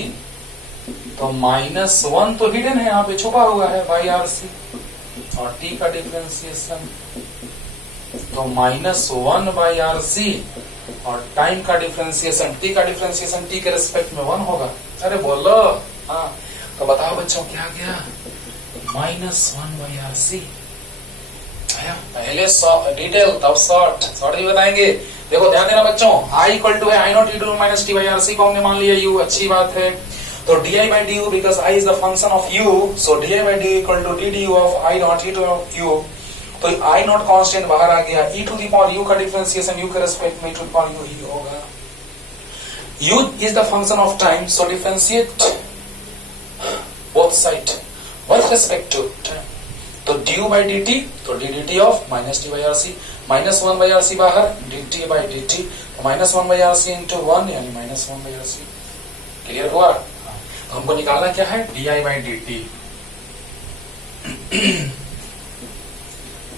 तो -1 तो हिडन है, यहाँ पे छुपा हुआ है बाई आर सी, और t का डिफरेंशिएशन तो -1 बाई आर सी और टाइम का डिफरेंशिएशन टी का डिफरेंशिएशन टी के रिस्पेक्ट में 1 होगा। अरे बोलो हाँ, तो बताओ बच्चों क्या गया, -1/RC। पहले डिटेल तब शॉर्ट भी बताएंगे। देखो ध्यान देना बच्चों, I इक्वल टू है I0 माइनस t/RC को हमने मान लिया u, अच्छी बात है। तो di/du because I is the function of u, so di/du equal to ddu of I0 of u। तो I0 कांस्टेंट बाहर आ गया, e to the power u का डिफरेंशिएशन u के रिस्पेक्ट में e to the power u ही होगा। u is the function of time, so differentiate both side with respect to time. तो du by dt, तो ddt ऑफ माइनस t/RC, -1/RC बाहर, dt by dt, तो -1/RC into 1 यानी -1/RC। Clear हुआ? तो हमको निकालना क्या है, di by dt।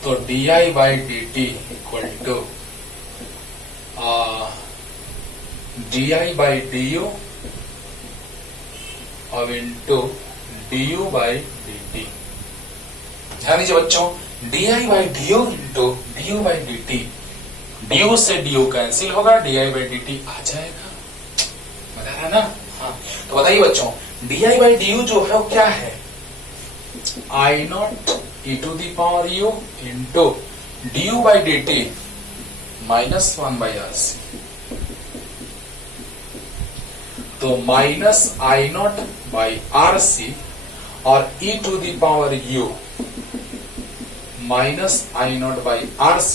तो di by dt equal to di by du अब इंटू du by dt। ध्यान दीजिए बच्चों, di by du into du by dt, du से du कैंसिल होगा, di by dt आ जाएगा। बता रहा ना? हाँ, तो बताइए बच्चों, di by du जो है वो क्या है, I0 e to the power u into du by dt -1/RC। तो -I0/RC और e to the power u -I0/RC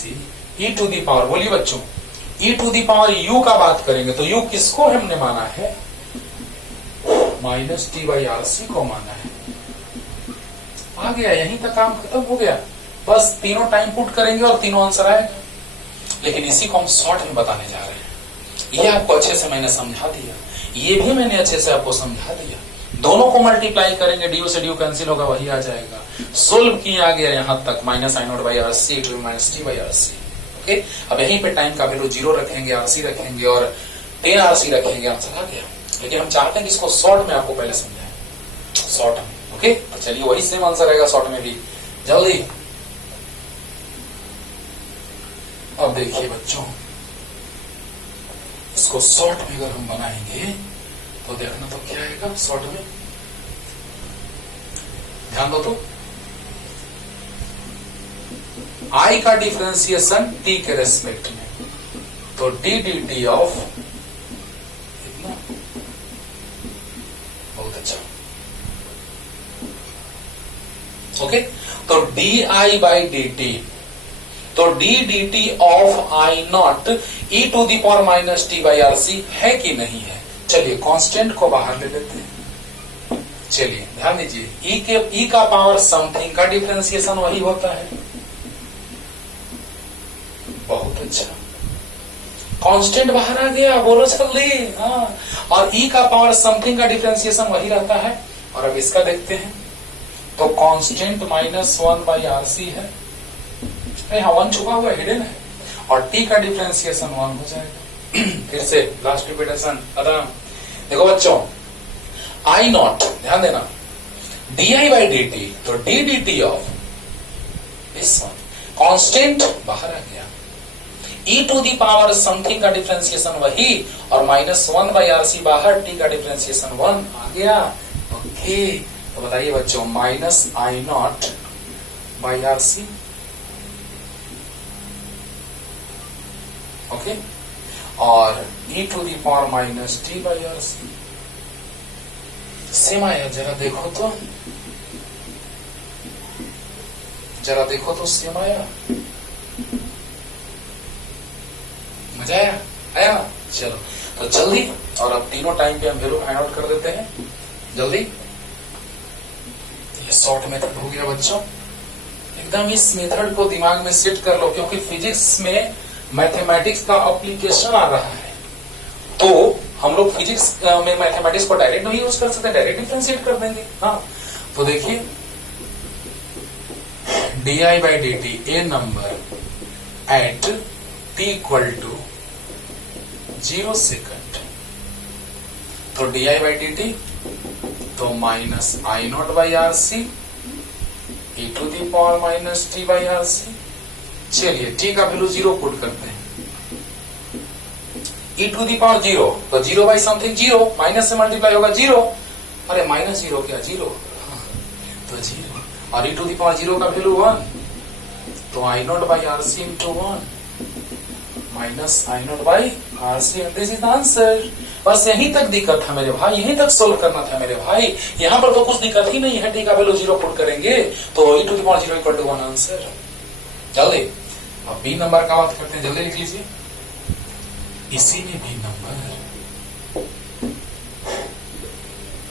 e to the power, बोलिए बच्चों, e to the power u का बात करेंगे तो u किसको हमने माना है, -t/RC को माना है। आ गया, यहीं तक काम खत्म हो गया। बस तीनों टाइम पुट करेंगे और तीनों आंसर आएगा। लेकिन इसी को हम शॉर्ट में बताने जा रहे हैं। ये आपको अच्छे से मैंने समझा दिया, ये भी मैंने अच्छे से आपको समझा दिया। दोनों को मल्टीप्लाई करेंगे, ड्यू से ड्यू कैंसिल होगा, वही आ जाएगा। सोल्व किया गया यहां तक -I0/RC टू -t/RC। ओके, अब यहीं पे टाइम का वैल्यू 0 रखेंगे, RC रखेंगे और 10RC रखेंगे, आंसर आ गया। लेकिन हम चाहते हैं कि इसको शॉर्ट में आपको पहले समझाएं, शॉर्ट में। ओके, तो चलिए वही सेम आंसर रहेगा शॉर्ट में भी, जल्दी। अब देखिए बच्चों, इसको शॉर्ट में अगर हम बनाएंगे तो देखना तो क्या आएगा शॉर्ट में, ध्यान दो। तो I का डिफरेंशिएशन t के रेस्पेक्ट में, तो ddt ऑफ इतना, बहुत अच्छा। ओके, तो di by dt, तो ddt of I0 e to the power minus t/RC है कि नहीं है। चलिए कांस्टेंट को बाहर ले लेते हैं। चलिए ध्यान दीजिए, e का पावर समथिंग का डिफरेंशिएशन वही होता है, बहुत अच्छा। कांस्टेंट बाहर आ गया, बोलो जल्दी। हाँ, और e का पावर समथिंग का डिफरेंशिएशन वही रहता है। और अब इसका देखते हैं, तो कांस्टेंट -1/RC है, यहाँ 1 छुपा हुआ हिडन है, और t का डिफरेंशिएशन 1 हो जाएगा। फिर से लास्ट रिपीटेशन खत्म। देखो बच्चों, I0 ध्यान देना, di by dt, तो ddt of this one, constant बाहर आ गया, e to the power something का डिफरेंशिएशन वही, और -1/RC बाहर, t का डिफरेंशिएशन 1 आ गया। ओके, तो बताइए बच्चों, -I0/RC। ओके, और e to the power minus t/RC same आया, जरा देखो तो, जरा देखो तो सेम आया, मजा आया, आया ना। चलो तो जल्दी, और अब तीनों टाइम पे हम वैल्यू फाइंड आउट कर देते हैं जल्दी। ये शॉर्ट मेथड हो गया बच्चों, एकदम इस मेथड को दिमाग में सेट कर लो, क्योंकि फिजिक्स में मैथमेटिक्स का एप्लीकेशन आ रहा है। तो हम लोग फिजिक्स में मैथमेटिक्स को डायरेक्ट नहीं यूज कर सकते, डायरेक्ट डिफरेंशिएट कर देंगे। हाँ, तो देखिए, di by dt a number at t equal to 0 second, तो di by dt तो -I0/RC e to the power minus t/RC। चलिए t का वैल्यू 0 पुट करते हैं, e टू दी पावर 0, तो 0 बाई समथिंग 0, माइनस से मल्टीप्लाई होगा 0, अरे माइनस 0 क्या 0, तो 0, और e टू दी पावर 0 का वैल्यू 1, तो I naught by R C into 1 minus I naught by R C, this is answer. बस यहीं तक दिक्कत था मेरे भाई, यहीं तक सोल्व करना था मेरे भाई, यहाँ पर तो कुछ दिक्कत ही नहीं है। टी का वैल्यू 0 पुट करेंगे तो e to the power 0 equal to 1 answer. जल्दी अब बी नंबर का बात करते हैं, जल्दी लिख लीजिए। इसी में B number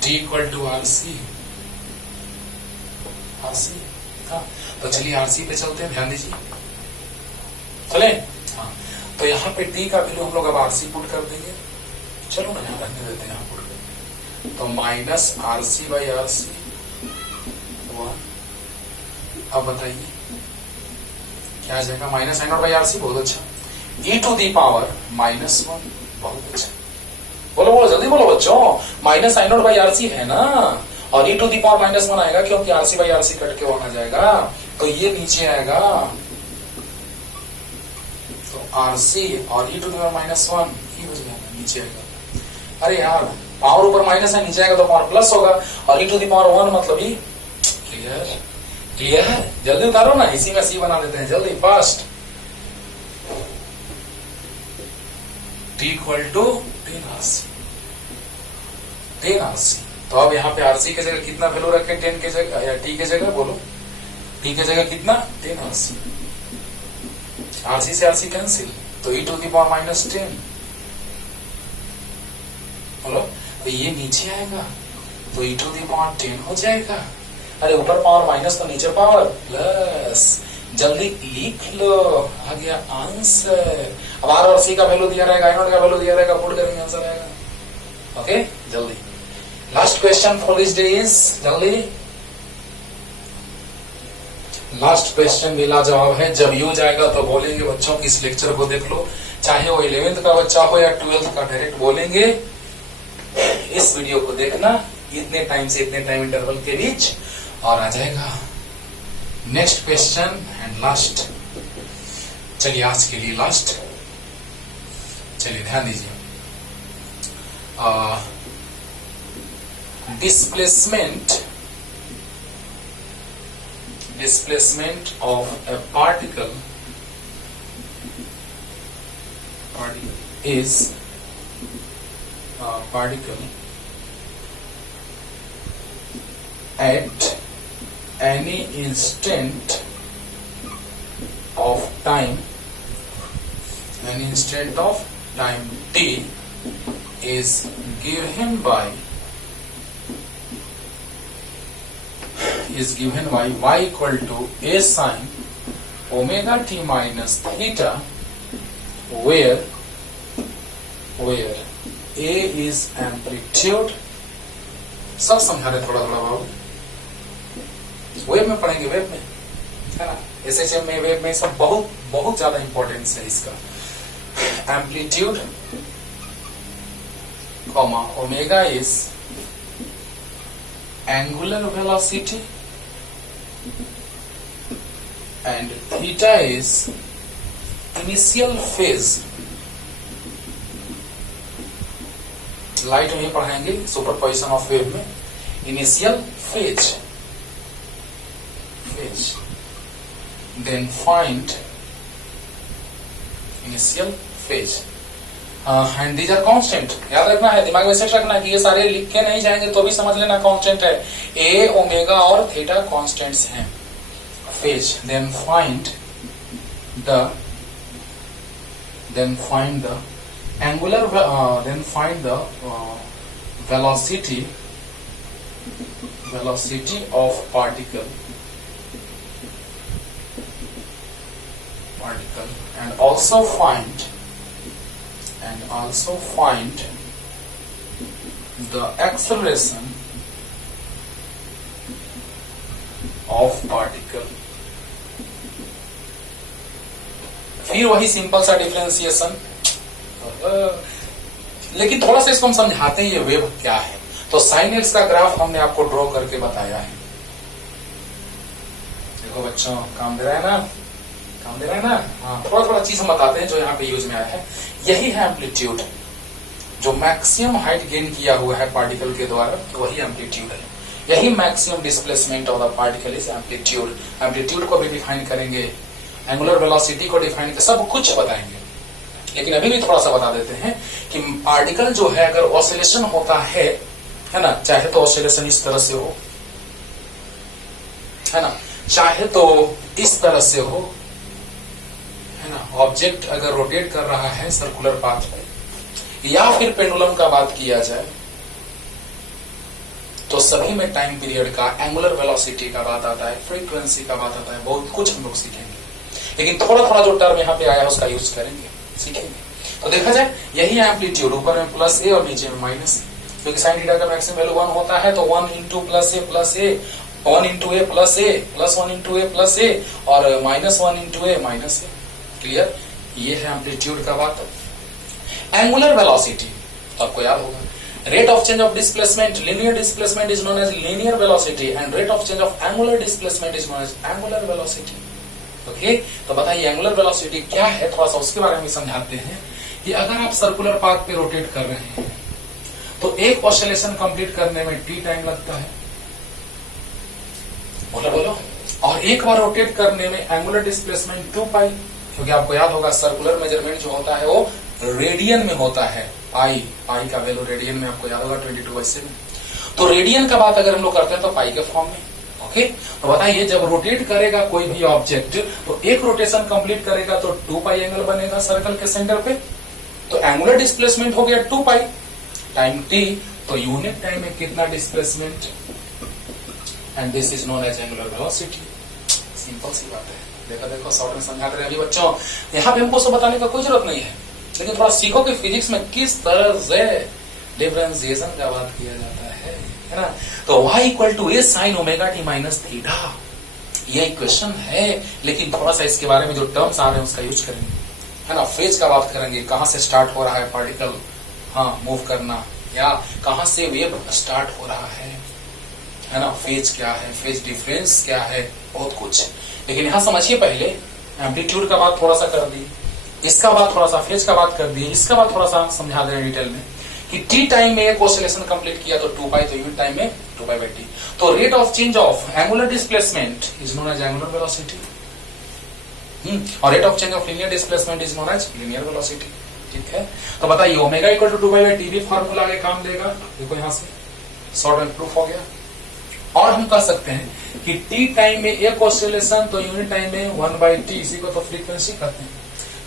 t equal to R C, हाँ तो चलिए आरसी पे चलते हैं, ध्यान दीजिए, चले। हाँ तो यहाँ पे टी का वैल्यू हम लोग अब आरसी पुट कर देंगे, चलो ना यहाँ रहने देते हैं, यहाँ पुट कर, तो माइनस आरसी बाई आरसी 1। अब बताइए क्या आ जाएगा, minus I naught by RC, बहुत अच्छा, e टू दी पावर -1, बहुत अच्छा, बोलो बोलो जल्दी बोलो बच्चों, minus I naught by RC है ना, और e टू दी पावर -1 आएगा क्योंकि आरसी बाई आरसी कट के 1 आ जाएगा, तो ये नीचे आएगा, तो आरसी और e टू दी पावर -1 ही हो जाएगा, नीचे आएगा। अरे यार पावर ऊपर माइनस है, नीचे आएगा तो पावर प्लस होगा, और e टू दी पावर 1 मतलब ही क्लियर, क्लियर है। जल्दी उतारो ना, इसी में सी बना देते हैं, जल्दी fast. T equal to 10 RC, 10 RC, तो अब यहाँ पे आरसी की जगह कितना वैल्यू रखें, 10 के जगह या टी के जगह, बोलो टी के जगह कितना, 10 आरसी, आरसी से आरसी कैंसिल, तो e टू दी पावर -10, बोलो, तो ये नीचे आएगा, तो e टू दी पावर 10 हो जाएगा। अरे ऊपर पावर माइनस तो नीचे पावर प्लस, जल्दी लिख लो, आ गया आंसर। अब आर और सी का वैल्यू दिया रहेगा, आई नॉट का वैल्यू दिया रहेगा, पुट करेंगे आंसर आएगा। ओके जल्दी, last question for this day is, जल्दी लास्ट क्वेश्चन भी लाजवाब है। जब यूज आएगा तो बोलेंगे बच्चों की इस लेक्चर को देख लो, चाहे वो 11th का बच्चा हो या 12th का, डायरेक्ट बोलेंगे इस वीडियो को देखना इतने टाइम से इतने टाइम इंटरवल के बीच, और आ जाएगा नेक्स्ट क्वेश्चन एंड लास्ट। चलिए आज के लिए लास्ट, चलिए ध्यान दीजिए, displacement of A particle is particle at any instant of time, t is given by y equal to a sin omega t minus theta, where a is amplitude। सब समझा रहे थोड़ा थोड़ा बाबू, वेब में पढ़ेंगे, वेब में है ना, एसएचएम में, वेब में, सब बहुत बहुत ज्यादा इंपॉर्टेंस है इसका। Amplitude comma omega is angular velocity and theta is initial phase. Light में पढ़ाएंगे सुपरपोजिशन ऑफ वेव में, initial phase, then find initial phase and these are constant. याद रखना है, दिमाग में सेट रखना है कि ये सारे लिख के नहीं जाएंगे तो भी समझ लेना कांस्टेंट है, ए ओमेगा और थीटा कांस्टेंट्स हैं। Phase, then find the angular, then find the velocity of particle and also find the acceleration of particle। फिर वही सिंपल सा डिफरेंशिएशन, लेकिन थोड़ा सा इसको हम समझाते हैं ये वेव क्या है। तो साइन एक्स का ग्राफ हमने आपको ड्रॉ करके बताया है, देखो बच्चों काम दे रहा है ना, काम दे रहा है ना। हाँ थोड़ा थोड़ा चीज हम बताते हैं जो यहाँ पे यूज में आया है। यही है एम्पलीट्यूड, जो मैक्सिमम हाइट गेन किया हुआ है पार्टिकल के द्वारा वही एम्पलीट्यूड है। यही maximum displacement of the particle is amplitude. Amplitude को भी डिफाइन करेंगे, एंगुलर वेलोसिटी को डिफाइन करेंगे, सब कुछ बताएंगे। लेकिन अभी भी थोड़ा सा बता देते हैं कि पार्टिकल जो है अगर ऑसिलेशन होता है ना, चाहे तो ऑसिलेशन इस तरह से हो, है ना, चाहे तो इस तरह से हो, है ना, ऑब्जेक्ट अगर रोटेट कर रहा है सर्कुलर पाथ पे, या फिर पेंडुलम का बात किया जाए तो सभी में टाइम पीरियड का, एंगुलर वेलोसिटी का बात आता है, फ्रीक्वेंसी का बात आता है, बहुत कुछ हम लोग सीखेंगे। लेकिन थोड़ा थोड़ा जो टर्म यहाँ पे आया है उसका यूज करेंगे, सीखेंगे। तो देखा जाए यही एम्पलीट्यूड, ऊपर में प्लस ए और नीचे में माइनस ए, क्योंकि साइन थीटा का मैक्सिमम वैल्यू 1 होता है तो 1 इंटू प्लस ए प्लस ए, 1 इंटू ए प्लस ए, प्लस 1 इंटू ए प्लस ए, और माइनस 1 इंटू ए माइनस ए। क्लियर? ये है एम्पलीट्यूड का बात। एंगुलर वेलोसिटी तो आपको याद होगा, rate of change of displacement, linear displacement is known as linear velocity and rate of change of angular displacement is known as angular velocity. Okay, तो बताइए एंगुलर वेलोसिटी क्या है, थोड़ा सा उसके बारे में समझाते हैं। कि अगर आप सर्कुलर पाथ पे रोटेट कर रहे हैं तो एक ऑसिलेशन कंप्लीट करने में t टाइम लगता है, बोलो बोलो, और एक बार रोटेट करने में एंगुलर डिस्प्लेसमेंट 2 पाई, क्योंकि आपको याद होगा सर्कुलर मेजरमेंट जो होता है वो रेडियन में होता है। पाई का वैल्यू रेडियन में आपको याद होगा 22/7। तो रेडियन का बात अगर हम लोग करते हैं तो पाई के फॉर्म में। ओके, तो बताइए जब रोटेट करेगा कोई भी ऑब्जेक्ट तो एक रोटेशन कंप्लीट करेगा तो 2 पाई एंगल बनेगा सर्कल के सेंटर पे। तो एंगुलर डिस्प्लेसमेंट हो गया 2 पाई टाइम टी, तो यूनिट टाइम में कितना displacement, and this is known as angular velocity. Simple सी बात है। देखो देखो शॉर्ट में समझा रहे हैं अभी बच्चों, यहाँ पे हमको सब बताने का कोई जरूरत नहीं है, लेकिन थोड़ा सीखो कि फिजिक्स में किस तरह से डिफरेंशिएशन का बात किया जाता है ना। तो y equal to A sine omega T minus theta, ये इक्वेशन है। लेकिन थोड़ा सा इसके बारे में जो टर्म्स आ रहे हैं उसका यूज करेंगे, है ना। फेज का बात करेंगे, कहां से स्टार्ट हो रहा है पार्टिकल, हाँ, मूव करना, या कहां से वेव स्टार्ट हो रहा है ना। फेज क्या है, फेज डिफरेंस क्या है, बहुत कुछ। लेकिन यहां समझिए पहले एम्पलीट्यूड का बात थोड़ा सा कर दी, इसका बात थोड़ा सा, फेज का बात कर दी, इसका बात थोड़ा सा समझा दे डिटेल में कि टी टाइम में एक ऑसिलेशन कंप्लीट किया तो 2 पाई, तो यूनिट टाइम में 2 पाई बाई टी। तो rate of change of angular displacement is known as angular velocity, और rate of change of linear displacement is known as linear velocity. ठीक है, तो बताइए omega equal to 2 pi by T भी formula आगे काम देगा। देखो यहां से शॉर्ट में प्रूफ हो गया। और हम कह सकते हैं कि टी टाइम में एक ऑसिलेशन तो यूनिट टाइम में 1 बाई टी, इसी को तो फ्रीक्वेंसी कहते हैं।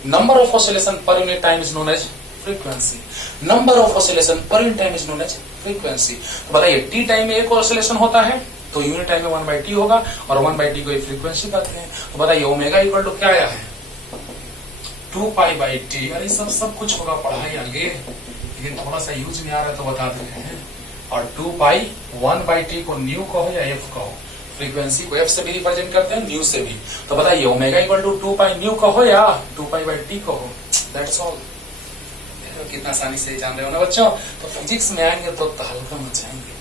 Number of oscillation per unit time is known as frequency. Number of oscillation per unit time is known as frequency. तो बताइए t टाइम में एक ऑसिलेशन होता है तो यूनिट टाइम में 1 बाई टी होगा, और 1 बाई टी को फ्रीक्वेंसी कहते हैं। तो बताइए ओमेगा इक्वल टू क्या आया है, 2 पाई बाई टी। अरे सब कुछ होगा पढ़ाई आगे, लेकिन थोड़ा सा यूज नहीं आ रहा तो बता दे रहे हैं। और 2 पाई 1 बाई टी को न्यू कहो या एफ कहो, फ्रीक्वेंसी को एफ से भी रिप्रेजेंट करते हैं, न्यू से भी। तो बताइए omega equal to 2 pi nu कहो या 2 पाई बाई टी कहो, दैट्स ऑल। कितना आसानी से जान रहे हो ना बच्चों। तो फिजिक्स में आएंगे तो हल्का मचाएंगे,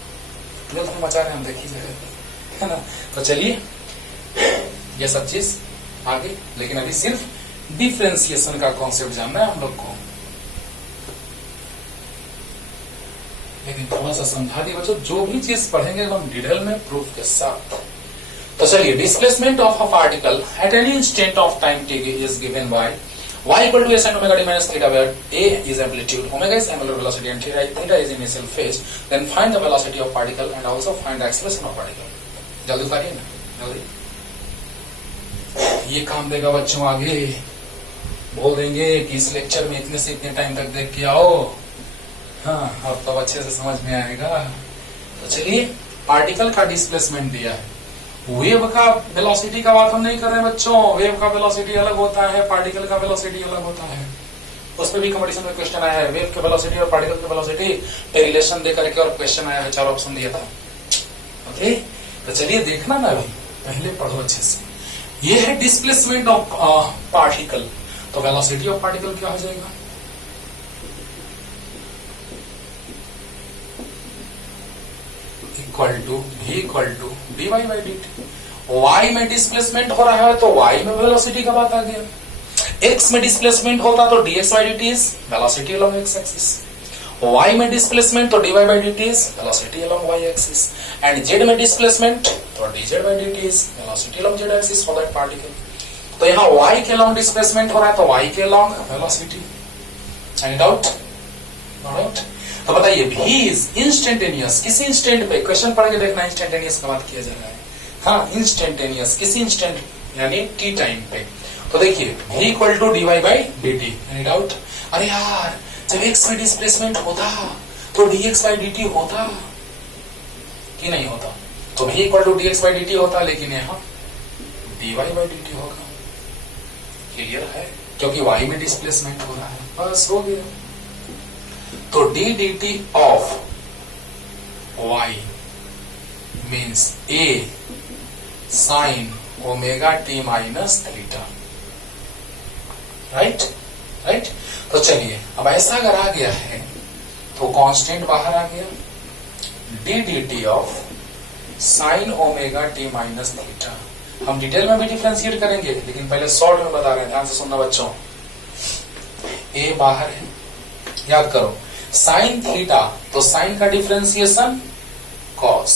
तो मचा रहे हैं हम, देखी जाए, है ना। तो चलिए ये सब चीज आगे, लेकिन अभी सिर्फ डिफरेंशिएशन का कॉन्सेप्ट जानना है हम लोग को। लेकिन थोड़ा सा समझा दिए बच्चों, जो भी चीज पढ़ेंगे हम डिटेल में प्रूफ के साथ। तो चलिए, displacement of a particle at any instant of time t is given by y equal to a sin omega t minus theta, where a is amplitude, omega is angular velocity and theta is initial phase. Then find the velocity of particle and also find the acceleration of particle. जल्दी करिए ना, जल्दी। ये काम देगा बच्चों आगे, बोल देंगे कि इस लेक्चर में इतने से इतने टाइम तक देख के आओ, हाँ, अब तो अच्छे से समझ में आएगा। तो चलिए, पार्टिकल का डिस्प्लेसमेंट दिया है, वेव का वेलोसिटी का बात हम नहीं कर रहे हैं बच्चों। वेव का वेलोसिटी अलग होता है, पार्टिकल का वेलोसिटी अलग होता है। उस पर भी कंपटीशन में क्वेश्चन आया है, वेव के वेलोसिटी और पार्टिकल के वेलोसिटी पे रिलेशन दे करके और क्वेश्चन आया है, 4 ऑप्शन दिया था। ओके, तो चलिए देखना ना, अभी पहले पढ़ो अच्छे से। ये है डिस्प्लेसमेंट ऑफ पार्टिकल, तो वेलोसिटी ऑफ पार्टिकल क्या हो जाएगा, equal to v equal to dy by dt। y में डिस्प्लेसमेंट हो रहा है तो y में वेलोसिटी का बात आ गया। x में डिस्प्लेसमेंट होता तो dx by dt is velocity along x axis. y में डिस्प्लेसमेंट तो dy by dt is velocity along y axis and z में डिस्प्लेसमेंट तो dz by dt is velocity along z axis for that particle. तो यहाँ y के along displacement हो रहा है तो y के along velocity. Any doubt? No doubt? तो बताइए v is instantaneous, किस इंस्टेंट पे, क्वेश्चन पढ़ के देखना इंस्टेंटेनियस का बात किया जा रहा है. हाँ, इंस्टेंटेनियस किस इंस्टेंट यानी t टाइम पे. तो देखिए v equal to dy by dt. Any doubt? अरे यार जब x में डिस्प्लेसमेंट होता तो dx by dt होता कि नहीं होता. तो v equal to dx by dt होता, लेकिन यहाँ dy by dt होगा. क्लियर है? क्योंकि y में डिस्प्लेसमेंट हो रहा है. बस हो गया. तो d dt of y means a sine omega T minus theta. Right right. तो चलिए अब ऐसा अगर आ गया है तो कांस्टेंट बाहर आ गया. d dt of sine omega T minus theta. हम डिटेल में भी डिफरेंशिएट करेंगे, लेकिन पहले शॉर्ट में बता रहे हैं, ध्यान से सुनना बच्चों. a बाहर है, याद करो साइन थीटा तो साइन का डिफरेंशिएशन कॉस.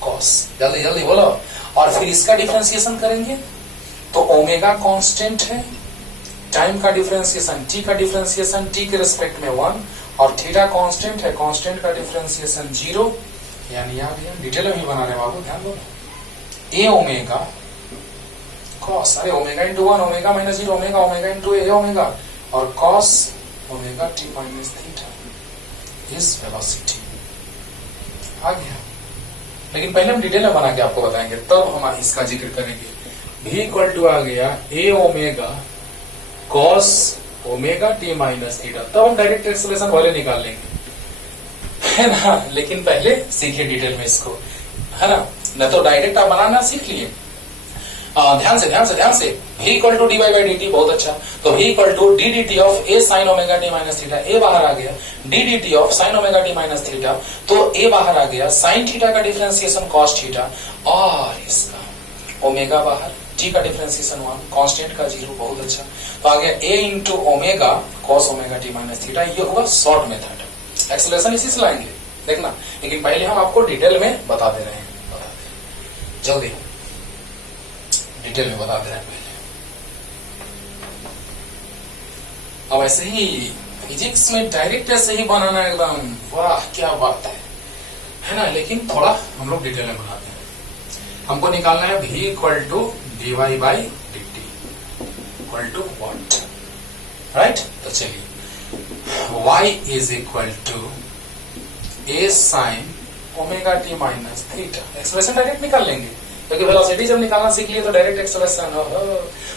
कॉस जल्दी जल्दी बोलो. और फिर इसका डिफरेंशिएशन करेंगे तो ओमेगा कांस्टेंट है, टाइम का डिफरेंशिएशन t का डिफरेंशिएशन t के रिस्पेक्ट में 1 और थीटा कांस्टेंट है, कांस्टेंट का डिफरेंशिएशन 0. यानी याद है, डिटेल में भी बना रहे बाबू, ध्यान दो. a ओमेगा कॉस, अरे omega into 1 omega minus 0 omega omega into a omega और cos omega t minus theta is velocity. आ गया. लेकिन पहले हम डिटेल में बना के आपको बताएंगे, तब हम इसका जिक्र करेंगे. v इक्वल टू आ गया a omega cos omega t minus theta. तब हम डायरेक्ट एक्सेलरेशन वाले निकाल लेंगे, है ना. लेकिन पहले सीखिए डिटेल में इसको, है ना. न तो डायरेक्ट आप बनाना सीख लिए. ध्यान से ध्यान से ध्यान से. v equal to dy by dt, बहुत अच्छा. तो v equal to d dt of a sine omega t minus theta. a बाहर आ गया. d dt of sine omega t minus theta तो a बाहर आ गया. साइन थीटा का डिफरेंशिएशन कॉस थीटा और इसका ओमेगा बाहर, t का डिफरेंशिएशन 1, कांस्टेंट का 0. बहुत अच्छा. तो आ गया a into omega cos omega t minus theta. ये होगा शॉर्ट मेथड. एक्सेलरेशन इसी से लाएंगे, देखना. लेकिन पहले हम आपको डिटेल में बता दे रहे हैं, जल्दी डिटेल में बता दे रहे हैं पहले. अब ऐसे ही फिजिक्स में डायरेक्ट ऐसे ही बनाना एकदम वाह क्या बात है ना. लेकिन थोड़ा हम लोग डिटेल में बनाते हैं. हमको निकालना है v equal to dy by dt equal to what. Right. तो चलिए y is equal to a sine omega t minus theta. Expression direct निकाल लेंगे, क्योंकि वेलोसिटी जब निकालना सीख लिए तो डायरेक्ट एक्सेलरेशन.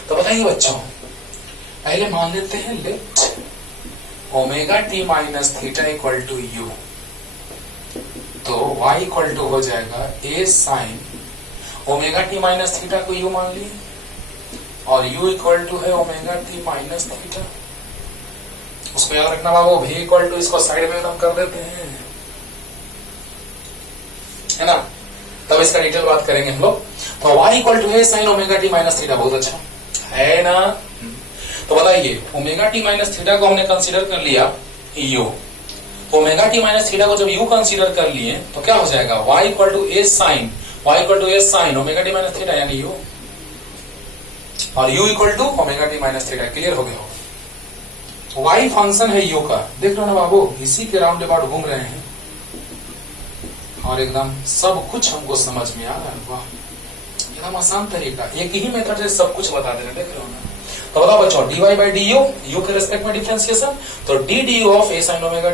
तो बताइए बच्चों, पहले मान लेते हैं let omega T minus theta equal to U. तो y इक्वल टू हो जाएगा a sine omega T minus theta को u मान लिए और u इक्वल टू है ओमेगा टी माइनस थीटा. उसको याद रखना बाबू. v इक्वल टू इसको साइड में एकदम कर देते हैं, है ना. तब इसका डिटेल बात करेंगे हम लोग. तो y इक्वल टू है sign omega T minus theta. बहुत अच्छा है ना. तो बताइए ओमेगा टी माइनस थीटा को हमने कंसीडर कर लिया u. Omega T minus theta को जब u कंसीडर कर लिए तो क्या हो जाएगा y equal to a sine omega T minus theta यानी u और u equal to omega T minus theta. Clear हो गया हो. y फंक्शन है u का. देख लो ना बाबू, इसी के राउंड अबाउट घूम रहे हैं और एकदम सब कुछ हमको समझ में आ रहा है. वाह, एकदम आसान तरीका, एक ही मेथड से सब कुछ बता दे रहे. देख रहे हो ना. तो बताओ बच्चों, dy by du, u के रेस्पेक्ट में डिफरेंशिएशन. तो d du of a sine omega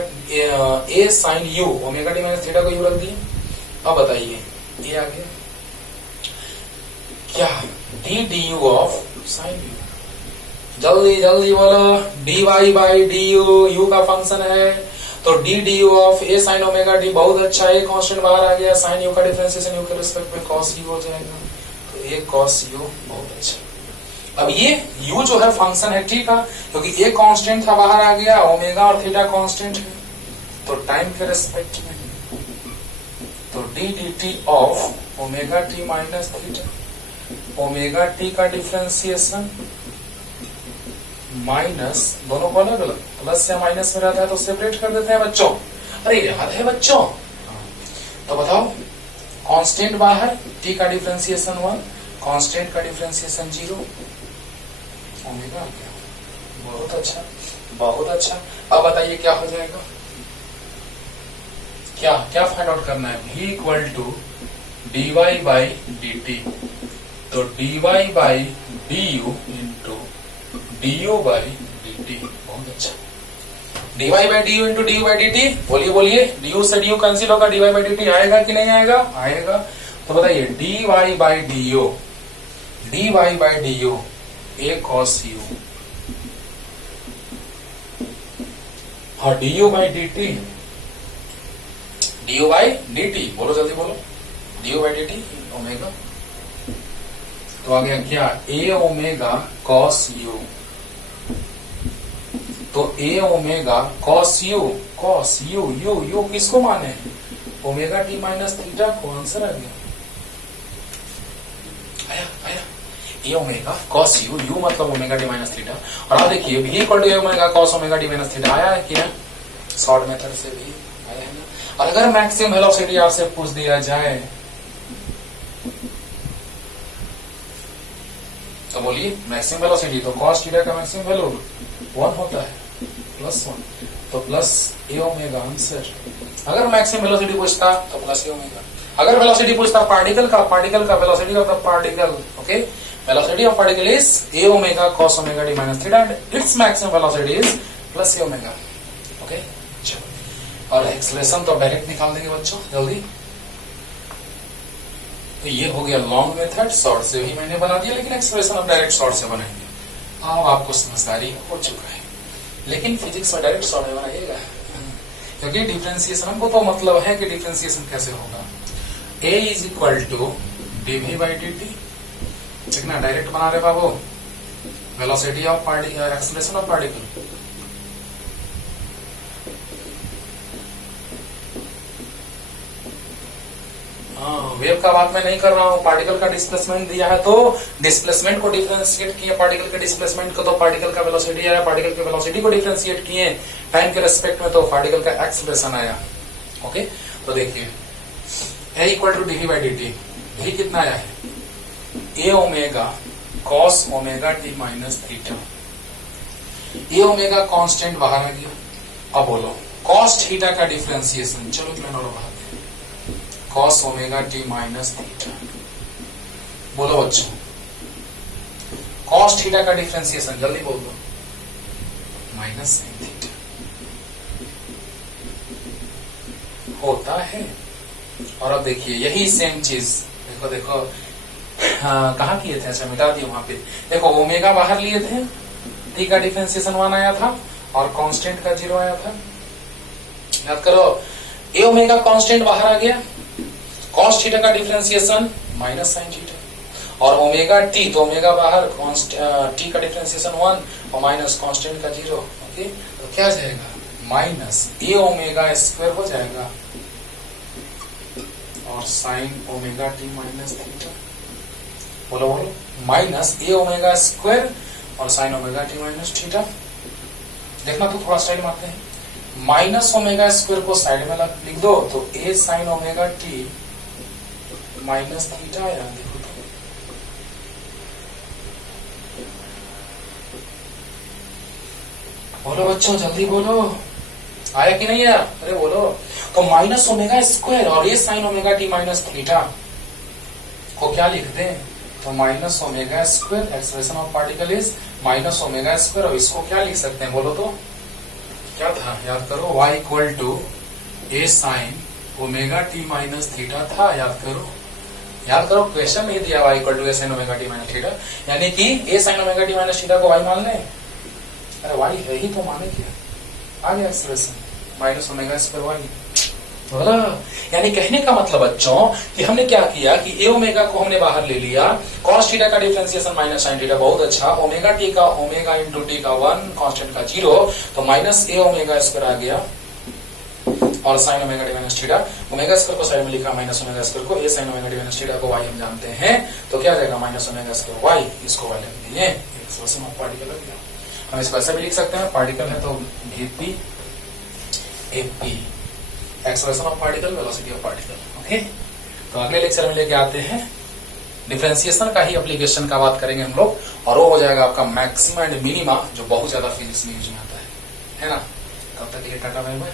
a sine u omega T minus theta को u रख दिए. अब बताइए ये आ गया क्या d du of sine u. जल्दी जल्दी बोलो. dy by du u का फंक्शन है तो d du of a sine omega t. बहुत अच्छा है. कांस्टेंट बाहर आ गया. साइन u का डिफरेंशिएशन u के रिस्पेक्ट में cos u हो जाएगा. तो a cos u. बहुत अच्छा. अब ये u जो है फंक्शन है t का, क्योंकि a कांस्टेंट था बाहर आ गया. ओमेगा और थीटा कांस्टेंट है तो टाइम के रिस्पेक्ट में. तो d dt of omega t minus theta. Omega t का डिफरेंशिएशन माइनस, दोनों को अलग अलग, प्लस या माइनस में रहता है तो सेपरेट कर देते हैं बच्चों। अरे याद है बच्चों? तो बताओ, कांस्टेंट बाहर, t का डिफरेंशिएशन 1, कांस्टेंट का डिफरेंशिएशन 0, ओमेगा क्या? बहुत अच्छा, बहुत अच्छा। अब बताइए क्या हो जाएगा? क्या क्या फाइंड आउट करना है? v equal to dy by D T, तो dy by D U into D U by D T. बहुत अच्छा, dy by D U into D U by D T. बोलिए बोलिए, डी यू से D U cancel होगा, dy by D T आएगा कि नहीं आएगा? आएगा। तो बताइए dy by D U, dy by D U A cos U, और D U by D T, D U by D T, बोलो जल्दी बोलो, D U by D T omega. तो आ गया क्या? ए ओमेगा कॉस यू, तो A omega cos U, cos U, U U किसको माने हैं? ओमेगा टी माइनस थीटा को। आंसर आ गया, आया आया। A omega cos U, U मतलब ओमेगा टी माइनस थीटा, और आप देखिए भी equal to omega cos omega T minus theta आया है क्या? शॉर्ट मेथड से भी आया है ना। और अगर मैक्सिमम वेलोसिटी आपसे पूछ दिया जाए तो बोलिए मैक्सिमम वेलोसिटी, तो कॉस थीटा का मैक्सिमम वैल्यू 1 होता है, +1, तो प्लस ए ओमेगा आंसर। अगर मैक्सिमम वेलोसिटी पूछता तो प्लस ए ओमेगा, अगर वेलोसिटी पूछता पार्टिकल का velocity of the particle, okay, velocity of particle is a omega cos omega T minus theta and its maximum velocity is plus A omega, okay. चलो, और acceleration तो direct निकाल देंगे बच्चों जल्दी। तो ये हो गया लॉन्ग मेथड, शॉर्ट से भी मैंने बना दिया, लेकिन एक्सप्रेशन अब डायरेक्ट शॉर्ट से बनाएंगे। अब आपको समझदारी हो चुका है, लेकिन फिजिक्स में डायरेक्ट शॉर्ट में बनाइएगा, क्योंकि डिफरेंशिएशन हमको तो मतलब है कि डिफरेंशिएशन कैसे होगा। a is equal to dv by D T, ठीक ना, डायरेक्ट बना रहे बाबू, velocity of particle, acceleration of particle. Wave का बात मैं नहीं कर रहा हूं, पार्टिकल का डिस्प्लेसमेंट दिया है तो डिस्प्लेसमेंट को डिफरेंशिएट किए, पार्टिकल के डिस्प्लेसमेंट को, तो पार्टिकल का वेलोसिटी आया, पार्टिकल के वेलोसिटी को डिफरेंशिएट किए टाइम के रेस्पेक्ट में, तो पार्टिकल का एक्सेलरेशन आया, ओके। तो देखिए a equal to dv by D T, भी कितना आया है? A omega cos omega T minus theta, A omega constant बाहर आ गया। अब बोलो कॉस थीटा का डिफरेंशिएशन, चलो प्लेन और बाहर cos omega T minus theta, बोलो बच्चों कॉस थीटा का डिफरेंशिएशन जल्दी बोल दो, माइनस साइन थीटा होता है। और अब देखिए यही सेम चीज, देखो देखो कहा किए थे, अच्छा मिटा दिए वहां पे, देखो ओमेगा बाहर लिए थे, टी का डिफरेंशिएशन 1 आया था और कांस्टेंट का 0 आया था, याद करो। ए ओमेगा कांस्टेंट बाहर आ गया, कॉस थीटा का डिफरेंशिएशन माइनस साइन थीटा, और ओमेगा टी, तो ओमेगा बाहर, टी का डिफरेंशिएशन 1 और माइनस कांस्टेंट का 0, ओके। तो क्या जाएगा? माइनस ए ओमेगा स्क्वायर हो जाएगा और sine omega T minus theta, बोलो बोलो, माइनस ए ओमेगा स्क्वायर और sine omega T minus theta. देखना तो थोड़ा स्टाइल मारते हैं, माइनस ओमेगा स्क्वायर को साइड में लिख दो तो A sine omega T minus theta आया, देखो तो। बोलो बच्चों जल्दी बोलो, आया कि नहीं आया? अरे बोलो। तो माइनस ओमेगा स्क्वायर और ये sign omega T minus theta को क्या लिखते हैं? तो minus omega square, expression of particle is minus omega square, और इसको क्या लिख सकते हैं बोलो तो? क्या था, याद करो, y equal to A sine omega T minus theta था, याद करो, याद करो, क्वेश्चन में ही दिया y equal to A sine omega T minus theta, यानी कि A sine omega T minus theta को y मान लें। अरे y है ही तो माने क्या, आ गया expression minus omega square Y, बोला। यानी कहने का मतलब बच्चों कि हमने क्या किया कि ए ओमेगा को हमने बाहर ले लिया, कॉस थीटा का डिफरेंशिएशन माइनस साइन थीटा, बहुत अच्छा, ओमेगा टी का ओमेगा इंटू टी का 1, कांस्टेंट का 0, तो माइनस ए ओमेगा स्क्वायर आ गया और sine omega T minus theta, omega square को साइड में लिखा, माइनस ओमेगा स्क्वायर को, A sine omega T minus theta को वाई हम जानते हैं, तो क्या जाएगा माइनस ओमेगा स्क्वायर वाई, इसको वाई लिख दिए, एक्सप्रेशन ऑफ पार्टिकल लग गया। हम इसको ऐसे भी लिख सकते हैं, पार्टिकल है तो VP AP, acceleration of particle, velocity of particle. Okay, तो अगले लेक्चर में लेके आते हैं डिफरेंशिएशन का ही एप्लीकेशन का बात करेंगे हम लोग, और वो हो जाएगा आपका मैक्सिमा एंड मिनिमा, जो बहुत ज्यादा फिजिक्स में यूज में आता है ना। तब तक के लिए टाटा बाय बाय।